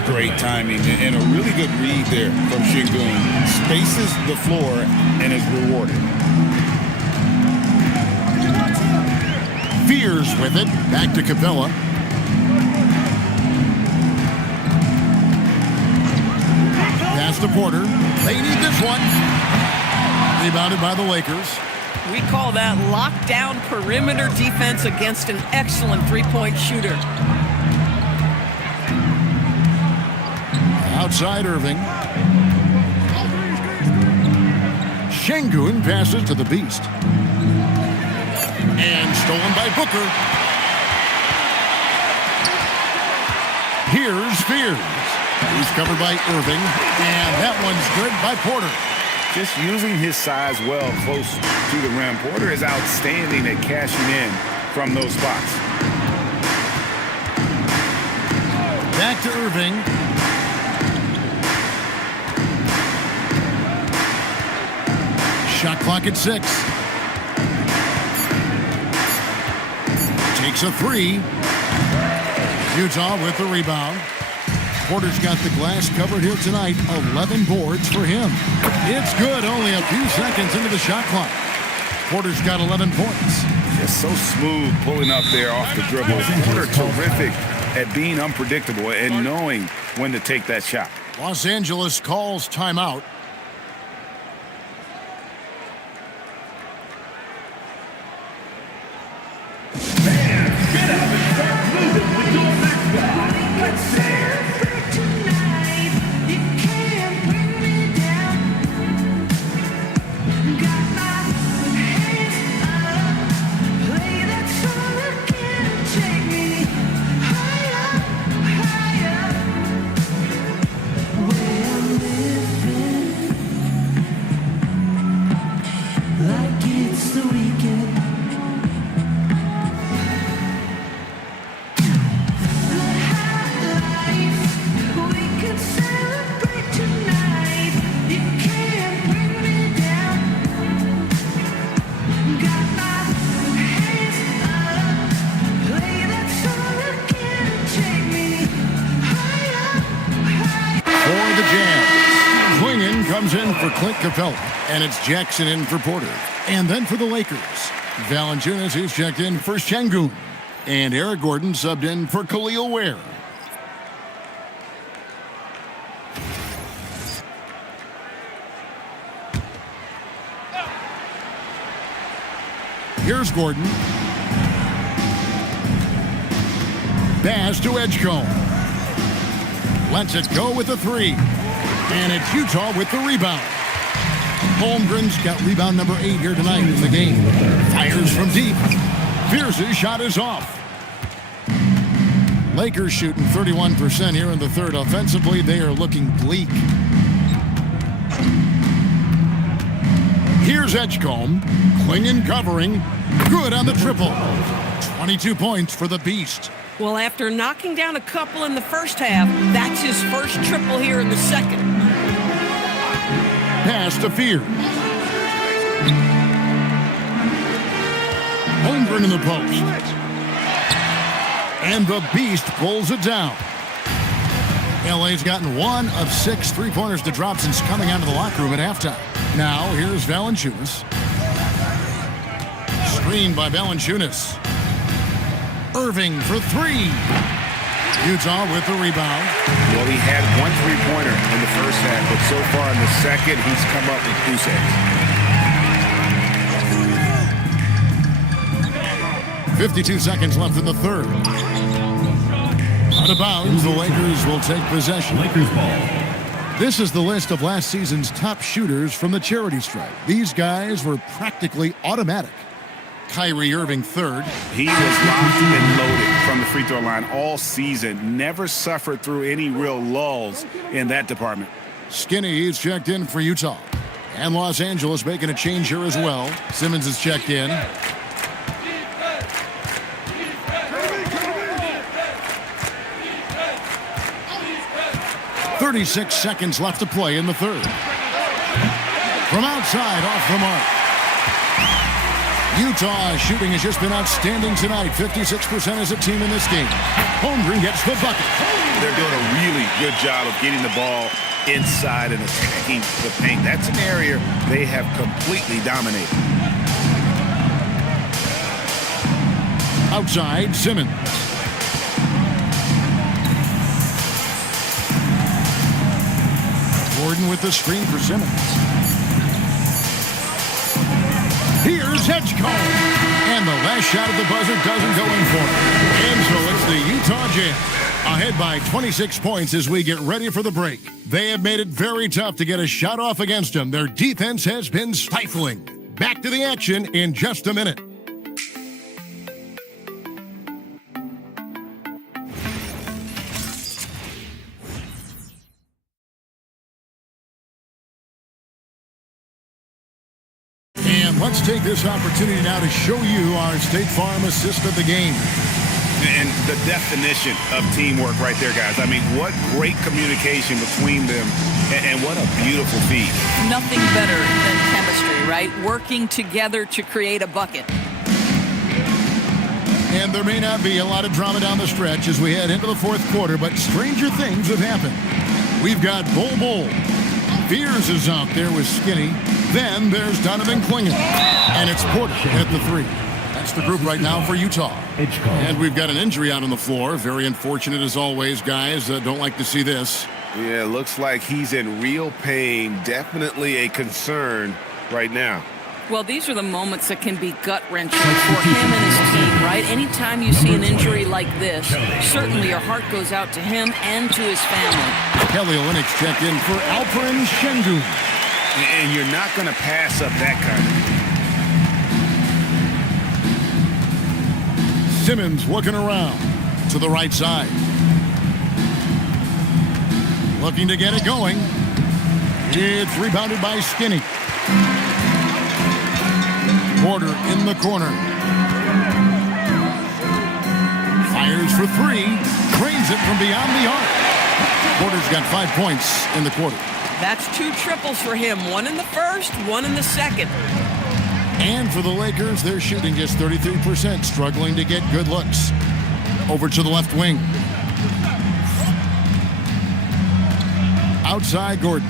Great timing and a really good read there from Şengün. Spaces the floor and is rewarded. Fears with it. Back to Capella. Pass to Porter. They need this one. Rebounded by the Lakers. We call that lockdown perimeter defense against an excellent three-point shooter. Outside Irving. Şengün passes to the Beast. And stolen by Booker. Here's Fears. He's covered by Irving. And that one's good by Porter. Just using his size well close to the rim. Porter is outstanding at cashing in from those spots. Back to Irving. Shot clock at 6. Takes a 3. Utah with the rebound. Porter's got the glass covered here tonight. 11 boards for him. It's good. Only a few seconds into the shot clock. Porter's got 11 points. Just so smooth pulling up there off the dribble. Porter terrific at being unpredictable and knowing when to take that shot. Los Angeles calls timeout. Get up and start moving with your basketball. Let's dance. Comes in for Clint Capella, and it's Jackson in for Porter. And then for the Lakers, Valanciunas, who's checked in for Şengün, and Eric Gordon subbed in for Khalil Ware. Here's Gordon. Pass to Edgecombe. Lets it go with the 3. And it's Utah with the rebound. Holmgren's got rebound number 8 here tonight in the game. Fires from deep. Pierce's shot is off. Lakers shooting 31% here in the third. Offensively, they are looking bleak. Here's Edgecombe. Clinging, covering. Good on the triple. 22 points for the Beast. Well, after knocking down a couple in the first half, that's his first triple here in the second. Pass to Fears. Holmgren in the post. And the Beast pulls it down. LA's gotten 1 of 6 three-pointers to drop since coming out of the locker room at halftime. Now, here's Valanciunas. Screen by Valanciunas. Irving for 3. Utah with the rebound. Well, he had 1 3-pointer in the first half, but so far in the second, he's come up with 2 sets. 52 seconds left in the third. Out of bounds, the Lakers will take possession. Lakers ball. This is the list of last season's top shooters from the charity stripe. These guys were practically automatic. Kyrie Irving third. He was locked and loaded from the free throw line all season. Never suffered through any real lulls in that department. Skinny is checked in for Utah. And Los Angeles making a change here as well. Simmons is checked in. "36 seconds left to play in the third. From outside, off the mark. Utah shooting has just been outstanding tonight. 56% as a team in this game. Holmgren gets the bucket. They're doing a really good job of getting the ball inside and attacking the paint. That's an area they have completely dominated. Outside, Simmons. Gordon with the screen for Simmons. Here's Edgecombe. And the last shot of the buzzer doesn't go in for him. And so it's the Utah Jazz ahead by 26 points as we get ready for the break. They have made it very tough to get a shot off against them. Their defense has been stifling. Back to the action in just a minute. Let's take this opportunity now to show you our State Farm assist of the game. And the definition of teamwork right there, guys. I mean, what great communication between them, and what a beautiful feed. Nothing better than chemistry, right? Working together to create a bucket. And there may not be a lot of drama down the stretch as we head into the fourth quarter, but stranger things have happened. We've got Bol. Fears is out there with Skinny. Then there's Donovan Clingan. And it's Porter at the three. That's the group right now for Utah. And we've got an injury out on the floor. Very unfortunate as always, guys. Don't like to see this. Yeah, looks like he's in real pain. Definitely a concern right now. Well, these are the moments that can be gut-wrenching for him and his team, right? Anytime you see an injury like this, certainly your heart goes out to him and to his family. Kelly Olynyk checked in for Alperen Şengün. And you're not going to pass up that kind of. Simmons looking around to the right side. Looking to get it going. It's rebounded by Skinny. Porter in the corner. Fires for three. Drains it from beyond the arc. Porter's got 5 points in the quarter. That's 2 triples for him. 1 in the first, 1 in the second. And for the Lakers, they're shooting just 33%, struggling to get good looks. Over to the left wing. Outside Gordon.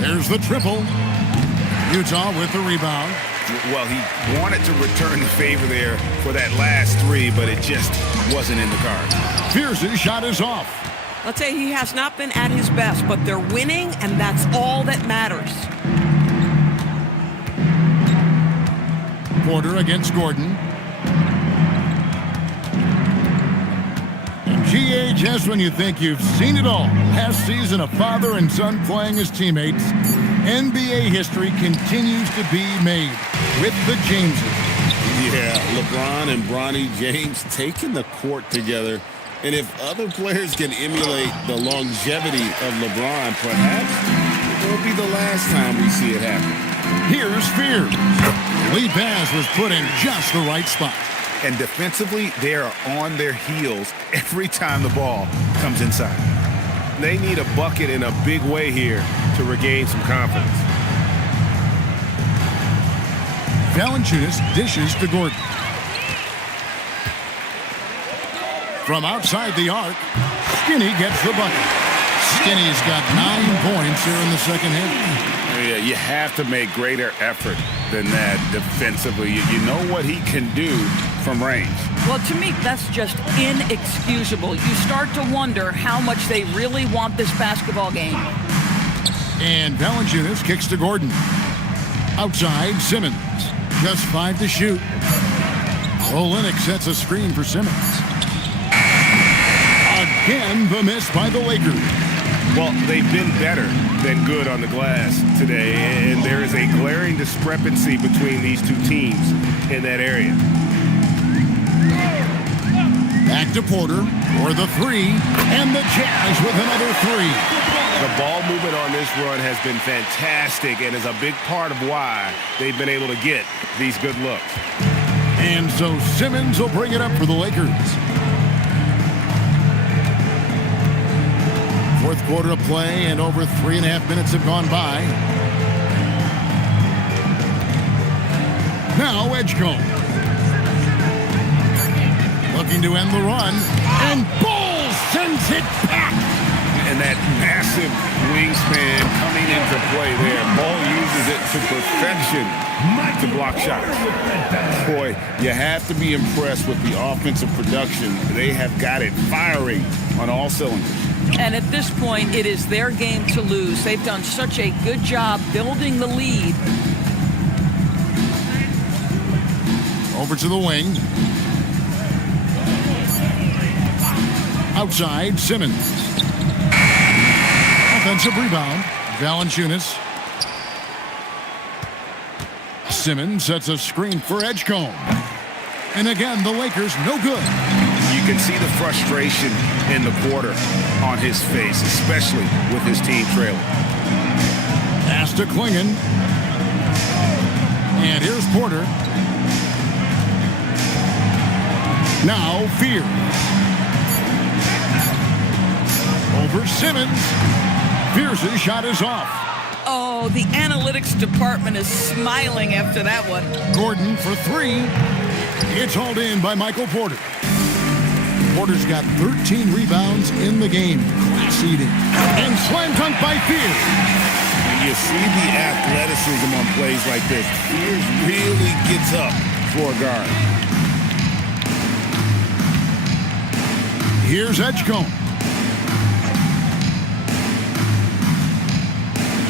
There's the triple. Utah with the rebound. Well, he wanted to return the favor there for that last three, but it just wasn't in the cards. Pierce's shot is off. I'll tell you, he has not been at his best, but they're winning, and that's all that matters. Porter against Gordon. And GA, just when you think you've seen it all. Last season, a father and son playing as teammates. NBA history continues to be made with the Jameses. Yeah, LeBron and Bronny James taking the court together. And if other players can emulate the longevity of LeBron, perhaps it won't be the last time we see it happen. Here's Fear. Lead pass was put in just the right spot. And defensively, they are on their heels every time the ball comes inside. They need a bucket in a big way here to regain some confidence. Valanciunas dishes to Gordon. From outside the arc, Skinny gets the bucket. Skinny's got 9 points here in the second half. Yeah, you have to make greater effort than that defensively. You know what he can do from range. Well, to me, that's just inexcusable. You start to wonder how much they really want this basketball game. And Valanciunas kicks to Gordon. Outside, Simmons. Just 5 to shoot. Olynyk sets a screen for Simmons. Again, the miss by the Lakers. Well, they've been better than good on the glass today, and there is a glaring discrepancy between these two teams in that area. Back to Porter for the three, and the Jazz with another three. The ball movement on this run has been fantastic and is a big part of why they've been able to get these good looks. And so Simmons will bring it up for the Lakers. Fourth quarter of play, and over 3.5 minutes have gone by. Now Edgecombe. Looking to end the run, and Ball sends it back. And that massive wingspan coming into play there. Ball uses it to perfection to block shots. Boy, you have to be impressed with the offensive production. They have got it firing on all cylinders. And at this point, it is their game to lose. They've done such a good job building the lead. Over to the wing. Outside, Simmons. Offensive rebound. Valanciunas. Simmons sets a screen for Edgecombe. And again, the Lakers no good. You can see the frustration in the quarter on his face, especially with his team trailing. Pass to Klingon. And here's Porter. Now Fear. Over Simmons. Fear's shot is off. Oh, the analytics department is smiling after that one. Gordon for three. It's hauled in by Michael Porter. Porter's got 13 rebounds in the game. Class eating. And slam dunk by Fear. You see the athleticism on plays like this. Fear really gets up for a guard. Here's Edgecombe.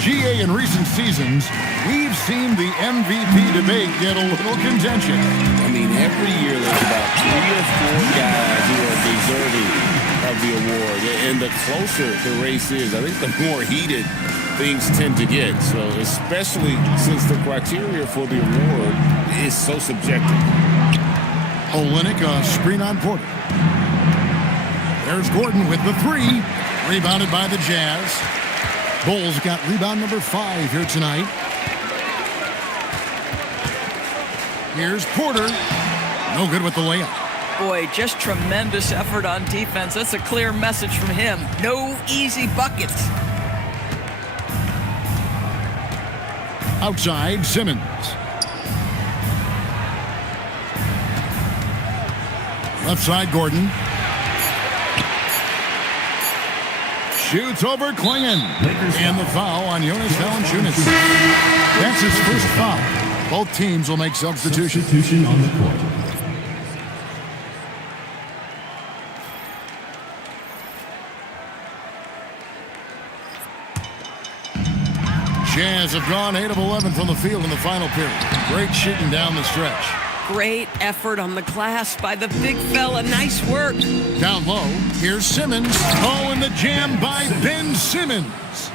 GA in recent seasons, we've seen the MVP debate get a little contentious. I mean, every year there's about 3 or 4 guys who are deserving of the award. And the closer the race is, I think the more heated things tend to get. So especially since the criteria for the award is so subjective. Olynyk, a screen on Porter. There's Gordon with the three. Rebounded by the Jazz. Bulls got rebound number 5 here tonight. Here's Porter. No good with the layup. Boy, just tremendous effort on defense. That's a clear message from him. No easy buckets. Outside, Simmons. Left side, Gordon. Shoots over Klingon. And the foul on Jonas Valanciunas. That's his first foul. Both teams will make substitutions. Substitution on the court. Jazz have gone 8 of 11 from the field in the final period. Great shooting down the stretch. Great effort on the glass by the big fella. Nice work. Down low, here's Simmons. Oh, and the jam by Ben Simmons.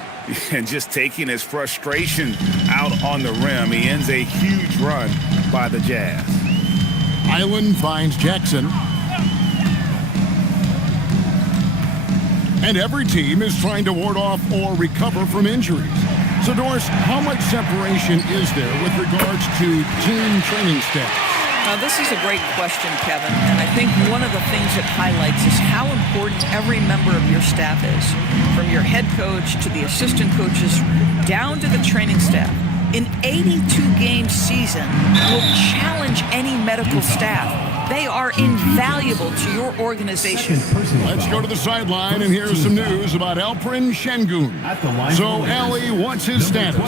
And just taking his frustration out on the rim, he ends a huge run by the Jazz. Island finds Jackson. And every team is trying to ward off or recover from injuries. So, Doris, how much separation is there with regards to team training staff? Now, this is a great question, Kevin, and I think one of the things it highlights is how important every member of your staff is, from your head coach to the assistant coaches, down to the training staff. An 82-game season will challenge any medical staff. They are invaluable to your organization. Let's go to the sideline, and here's some news about Alperen Şengün. So, Allie, what's his status?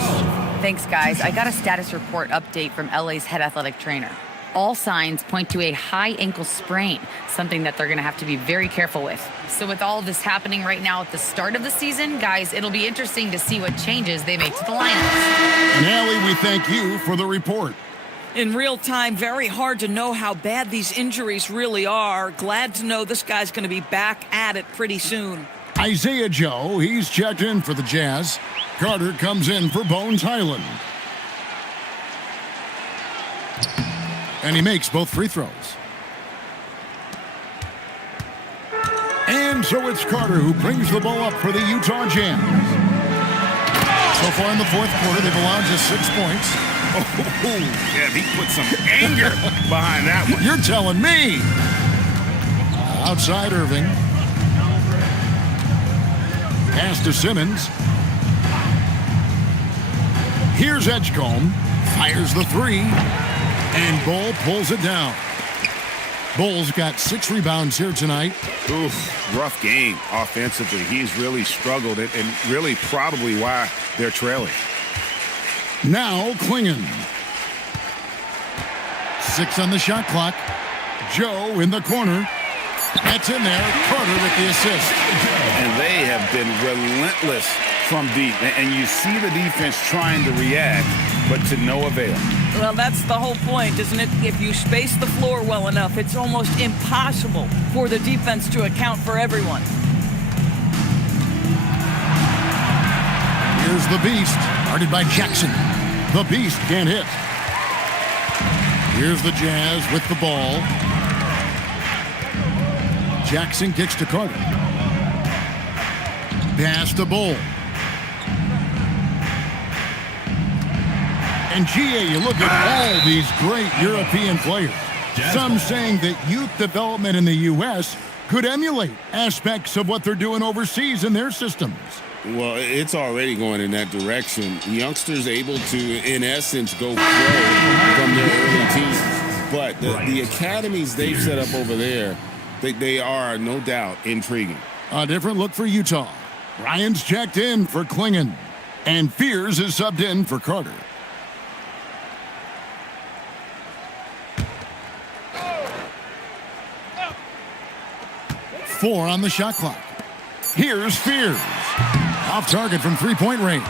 Thanks, guys. I got a status report update from LA's head athletic trainer. All signs point to a high ankle sprain, something that they're going to have to be very careful with. So with all this happening right now at the start of the season, guys, it'll be interesting to see what changes they make to the lineups. And Allie, we thank you for the report. In real time, very hard to know how bad these injuries really are. Glad to know this guy's going to be back at it pretty soon. Isaiah Joe, he's checked in for the Jazz. Carter comes in for Bones Highland. And he makes both free throws. And so it's Carter who brings the ball up for the Utah Jazz. So far in the fourth quarter, they've allowed just 6 points. Oh, yeah, he put some anger behind that one. You're telling me. Outside Irving. Pass to Simmons. Here's Edgecombe. Fires the three. And Bull pulls it down. Bull's got 6 rebounds here tonight. Oof, rough game offensively. He's really struggled and really probably why they're trailing. Now Klingon. 6 on the shot clock. Joe in the corner. That's in there. Carter with the assist. And they have been relentless from deep. And you see the defense trying to react, but to no avail. Well, that's the whole point, isn't it? If you space the floor well enough, it's almost impossible for the defense to account for everyone. Here's the Beast, guarded by Jackson. The Beast can't hit. Here's the Jazz with the ball. Jackson kicks to Carter. Pass to Bull. And GA, you look at all these great European players. Some saying that youth development in the U.S. could emulate aspects of what they're doing overseas in their systems. Well, it's already going in that direction. Youngsters able to, in essence, go pro from their early teens. But the academies they've set up over there, they are, no doubt, intriguing. A different look for Utah. Ryan's checked in for Klingon. And Fears is subbed in for Carter. Four on the shot clock. Here's Fears. Off target from three-point range.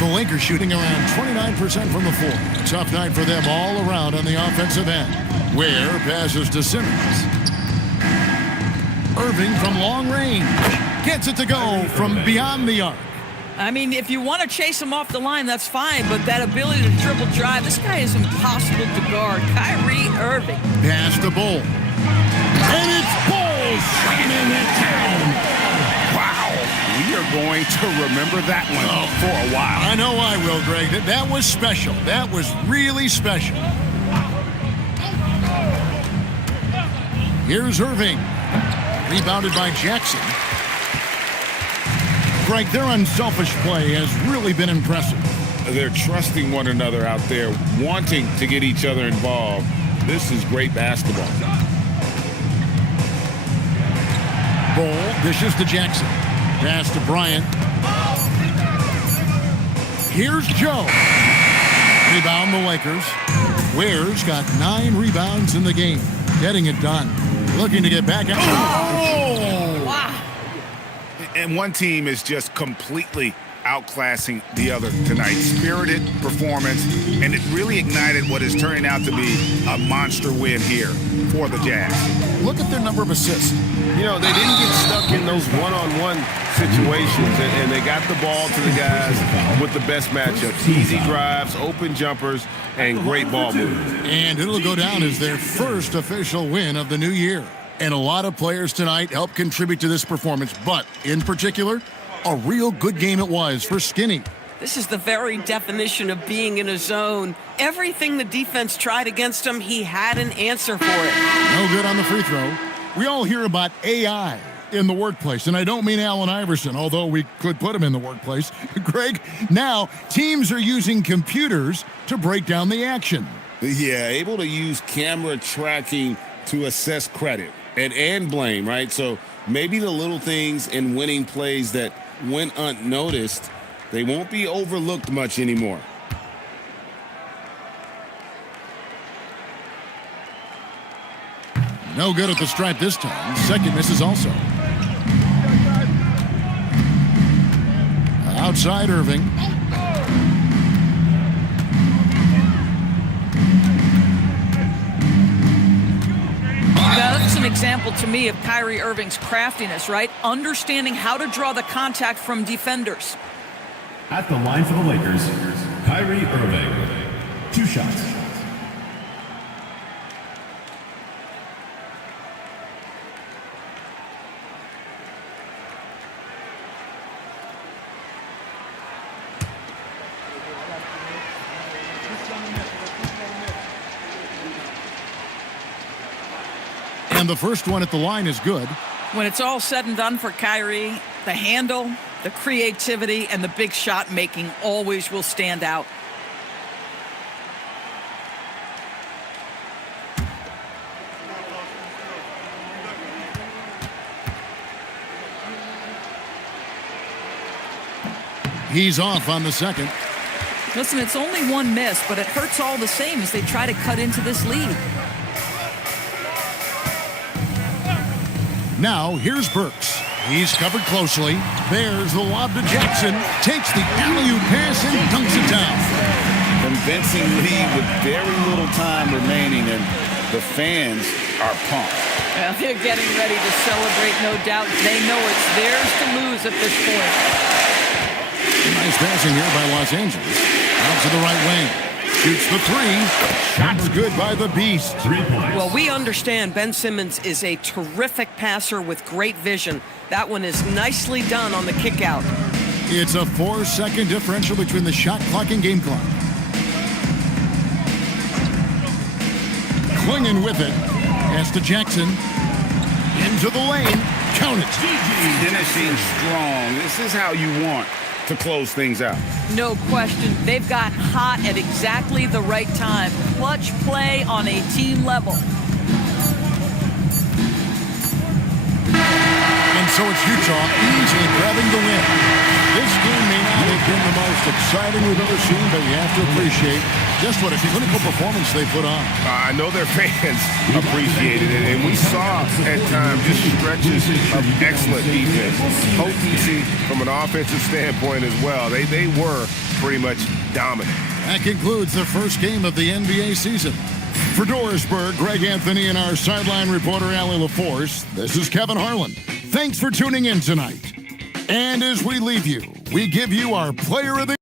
The Lakers shooting around 29% from the floor. Tough night for them all around on the offensive end. Ware passes to Simmons. Irving from long range. Gets it to go from beyond the arc. I mean, if you want to chase him off the line, that's fine, but that ability to dribble drive, this guy is impossible to guard. Kyrie Irving. Pass to Bull. And it's Bull slamming it down. Wow. We are going to remember that one for a while. I know I will, Greg. That was special. That was really special. Here's Irving. Rebounded by Jackson. Greg, their unselfish play has really been impressive. They're trusting one another out there, wanting to get each other involved. This is great basketball. Bull dishes to Jackson. Pass to Bryant. Here's Joe. Rebound the Lakers. Ware's got 9 rebounds in the game. Getting it done. Looking to get back out. Oh! Wow. And one team is just completely outclassing the other tonight. Spirited performance, and it really ignited what is turning out to be a monster win here for the Jazz. Look at their number of assists. You know, they didn't get stuck in those one-on-one situations, and they got the ball to the guys with the best matchups. Easy drives, open jumpers, and great ball movement. And it'll go down as their first official win of the new year. And a lot of players tonight helped contribute to this performance, but in particular, a real good game it was for Skinny. This is the very definition of being in a zone. Everything the defense tried against him, he had an answer for it. No good on the free throw. We all hear about AI in the workplace, and I don't mean Allen Iverson, although we could put him in the workplace. Greg, now teams are using computers to break down the action. Yeah, able to use camera tracking to assess credit and blame, right? So maybe the little things in winning plays that went unnoticed, they won't be overlooked much anymore. No good at the stripe this time. Second misses also. Outside Irving. Now, that's an example to me of Kyrie Irving's craftiness, right? Understanding how to draw the contact from defenders. At the line for the Lakers, Kyrie Irving. 2 shots. And the first one at the line is good. When it's all said and done for Kyrie, the handle, the creativity, and the big shot making always will stand out. He's off on the second. Listen, it's only one miss, but it hurts all the same as they try to cut into this lead. Now, here's Burks. He's covered closely. There's the lob to Jackson. Takes the alley-oop pass and dunks it down. Convincing lead with very little time remaining, and the fans are pumped. Well, they're getting ready to celebrate, no doubt. They know it's theirs to lose at this point. Nice passing here by Los Angeles. Out to the right wing. Shoots the three. Shot's good by the Beast. Well, we understand Ben Simmons is a terrific passer with great vision. That one is nicely done on the kick out. It's a 4-second differential between the shot clock and game clock. Clinging with it. Pass to Jackson. Into the lane. Count it. Finishing strong. This is how you want to close things out. No question. They've got hot at exactly the right time. Clutch play on a team level. And so it's Utah easily grabbing the win. This game may not have been the most exciting we've ever seen, but you have to appreciate just what a clinical performance they put on. I know their fans appreciated it, and we saw at times just stretches of excellent defense. Potency from an offensive standpoint as well. They were pretty much dominant. That concludes the first game of the NBA season. For Dorisburg, Greg Anthony, and our sideline reporter, Allie LaForce, this is Kevin Harlan. Thanks for tuning in tonight. And as we leave you, we give you our Player of the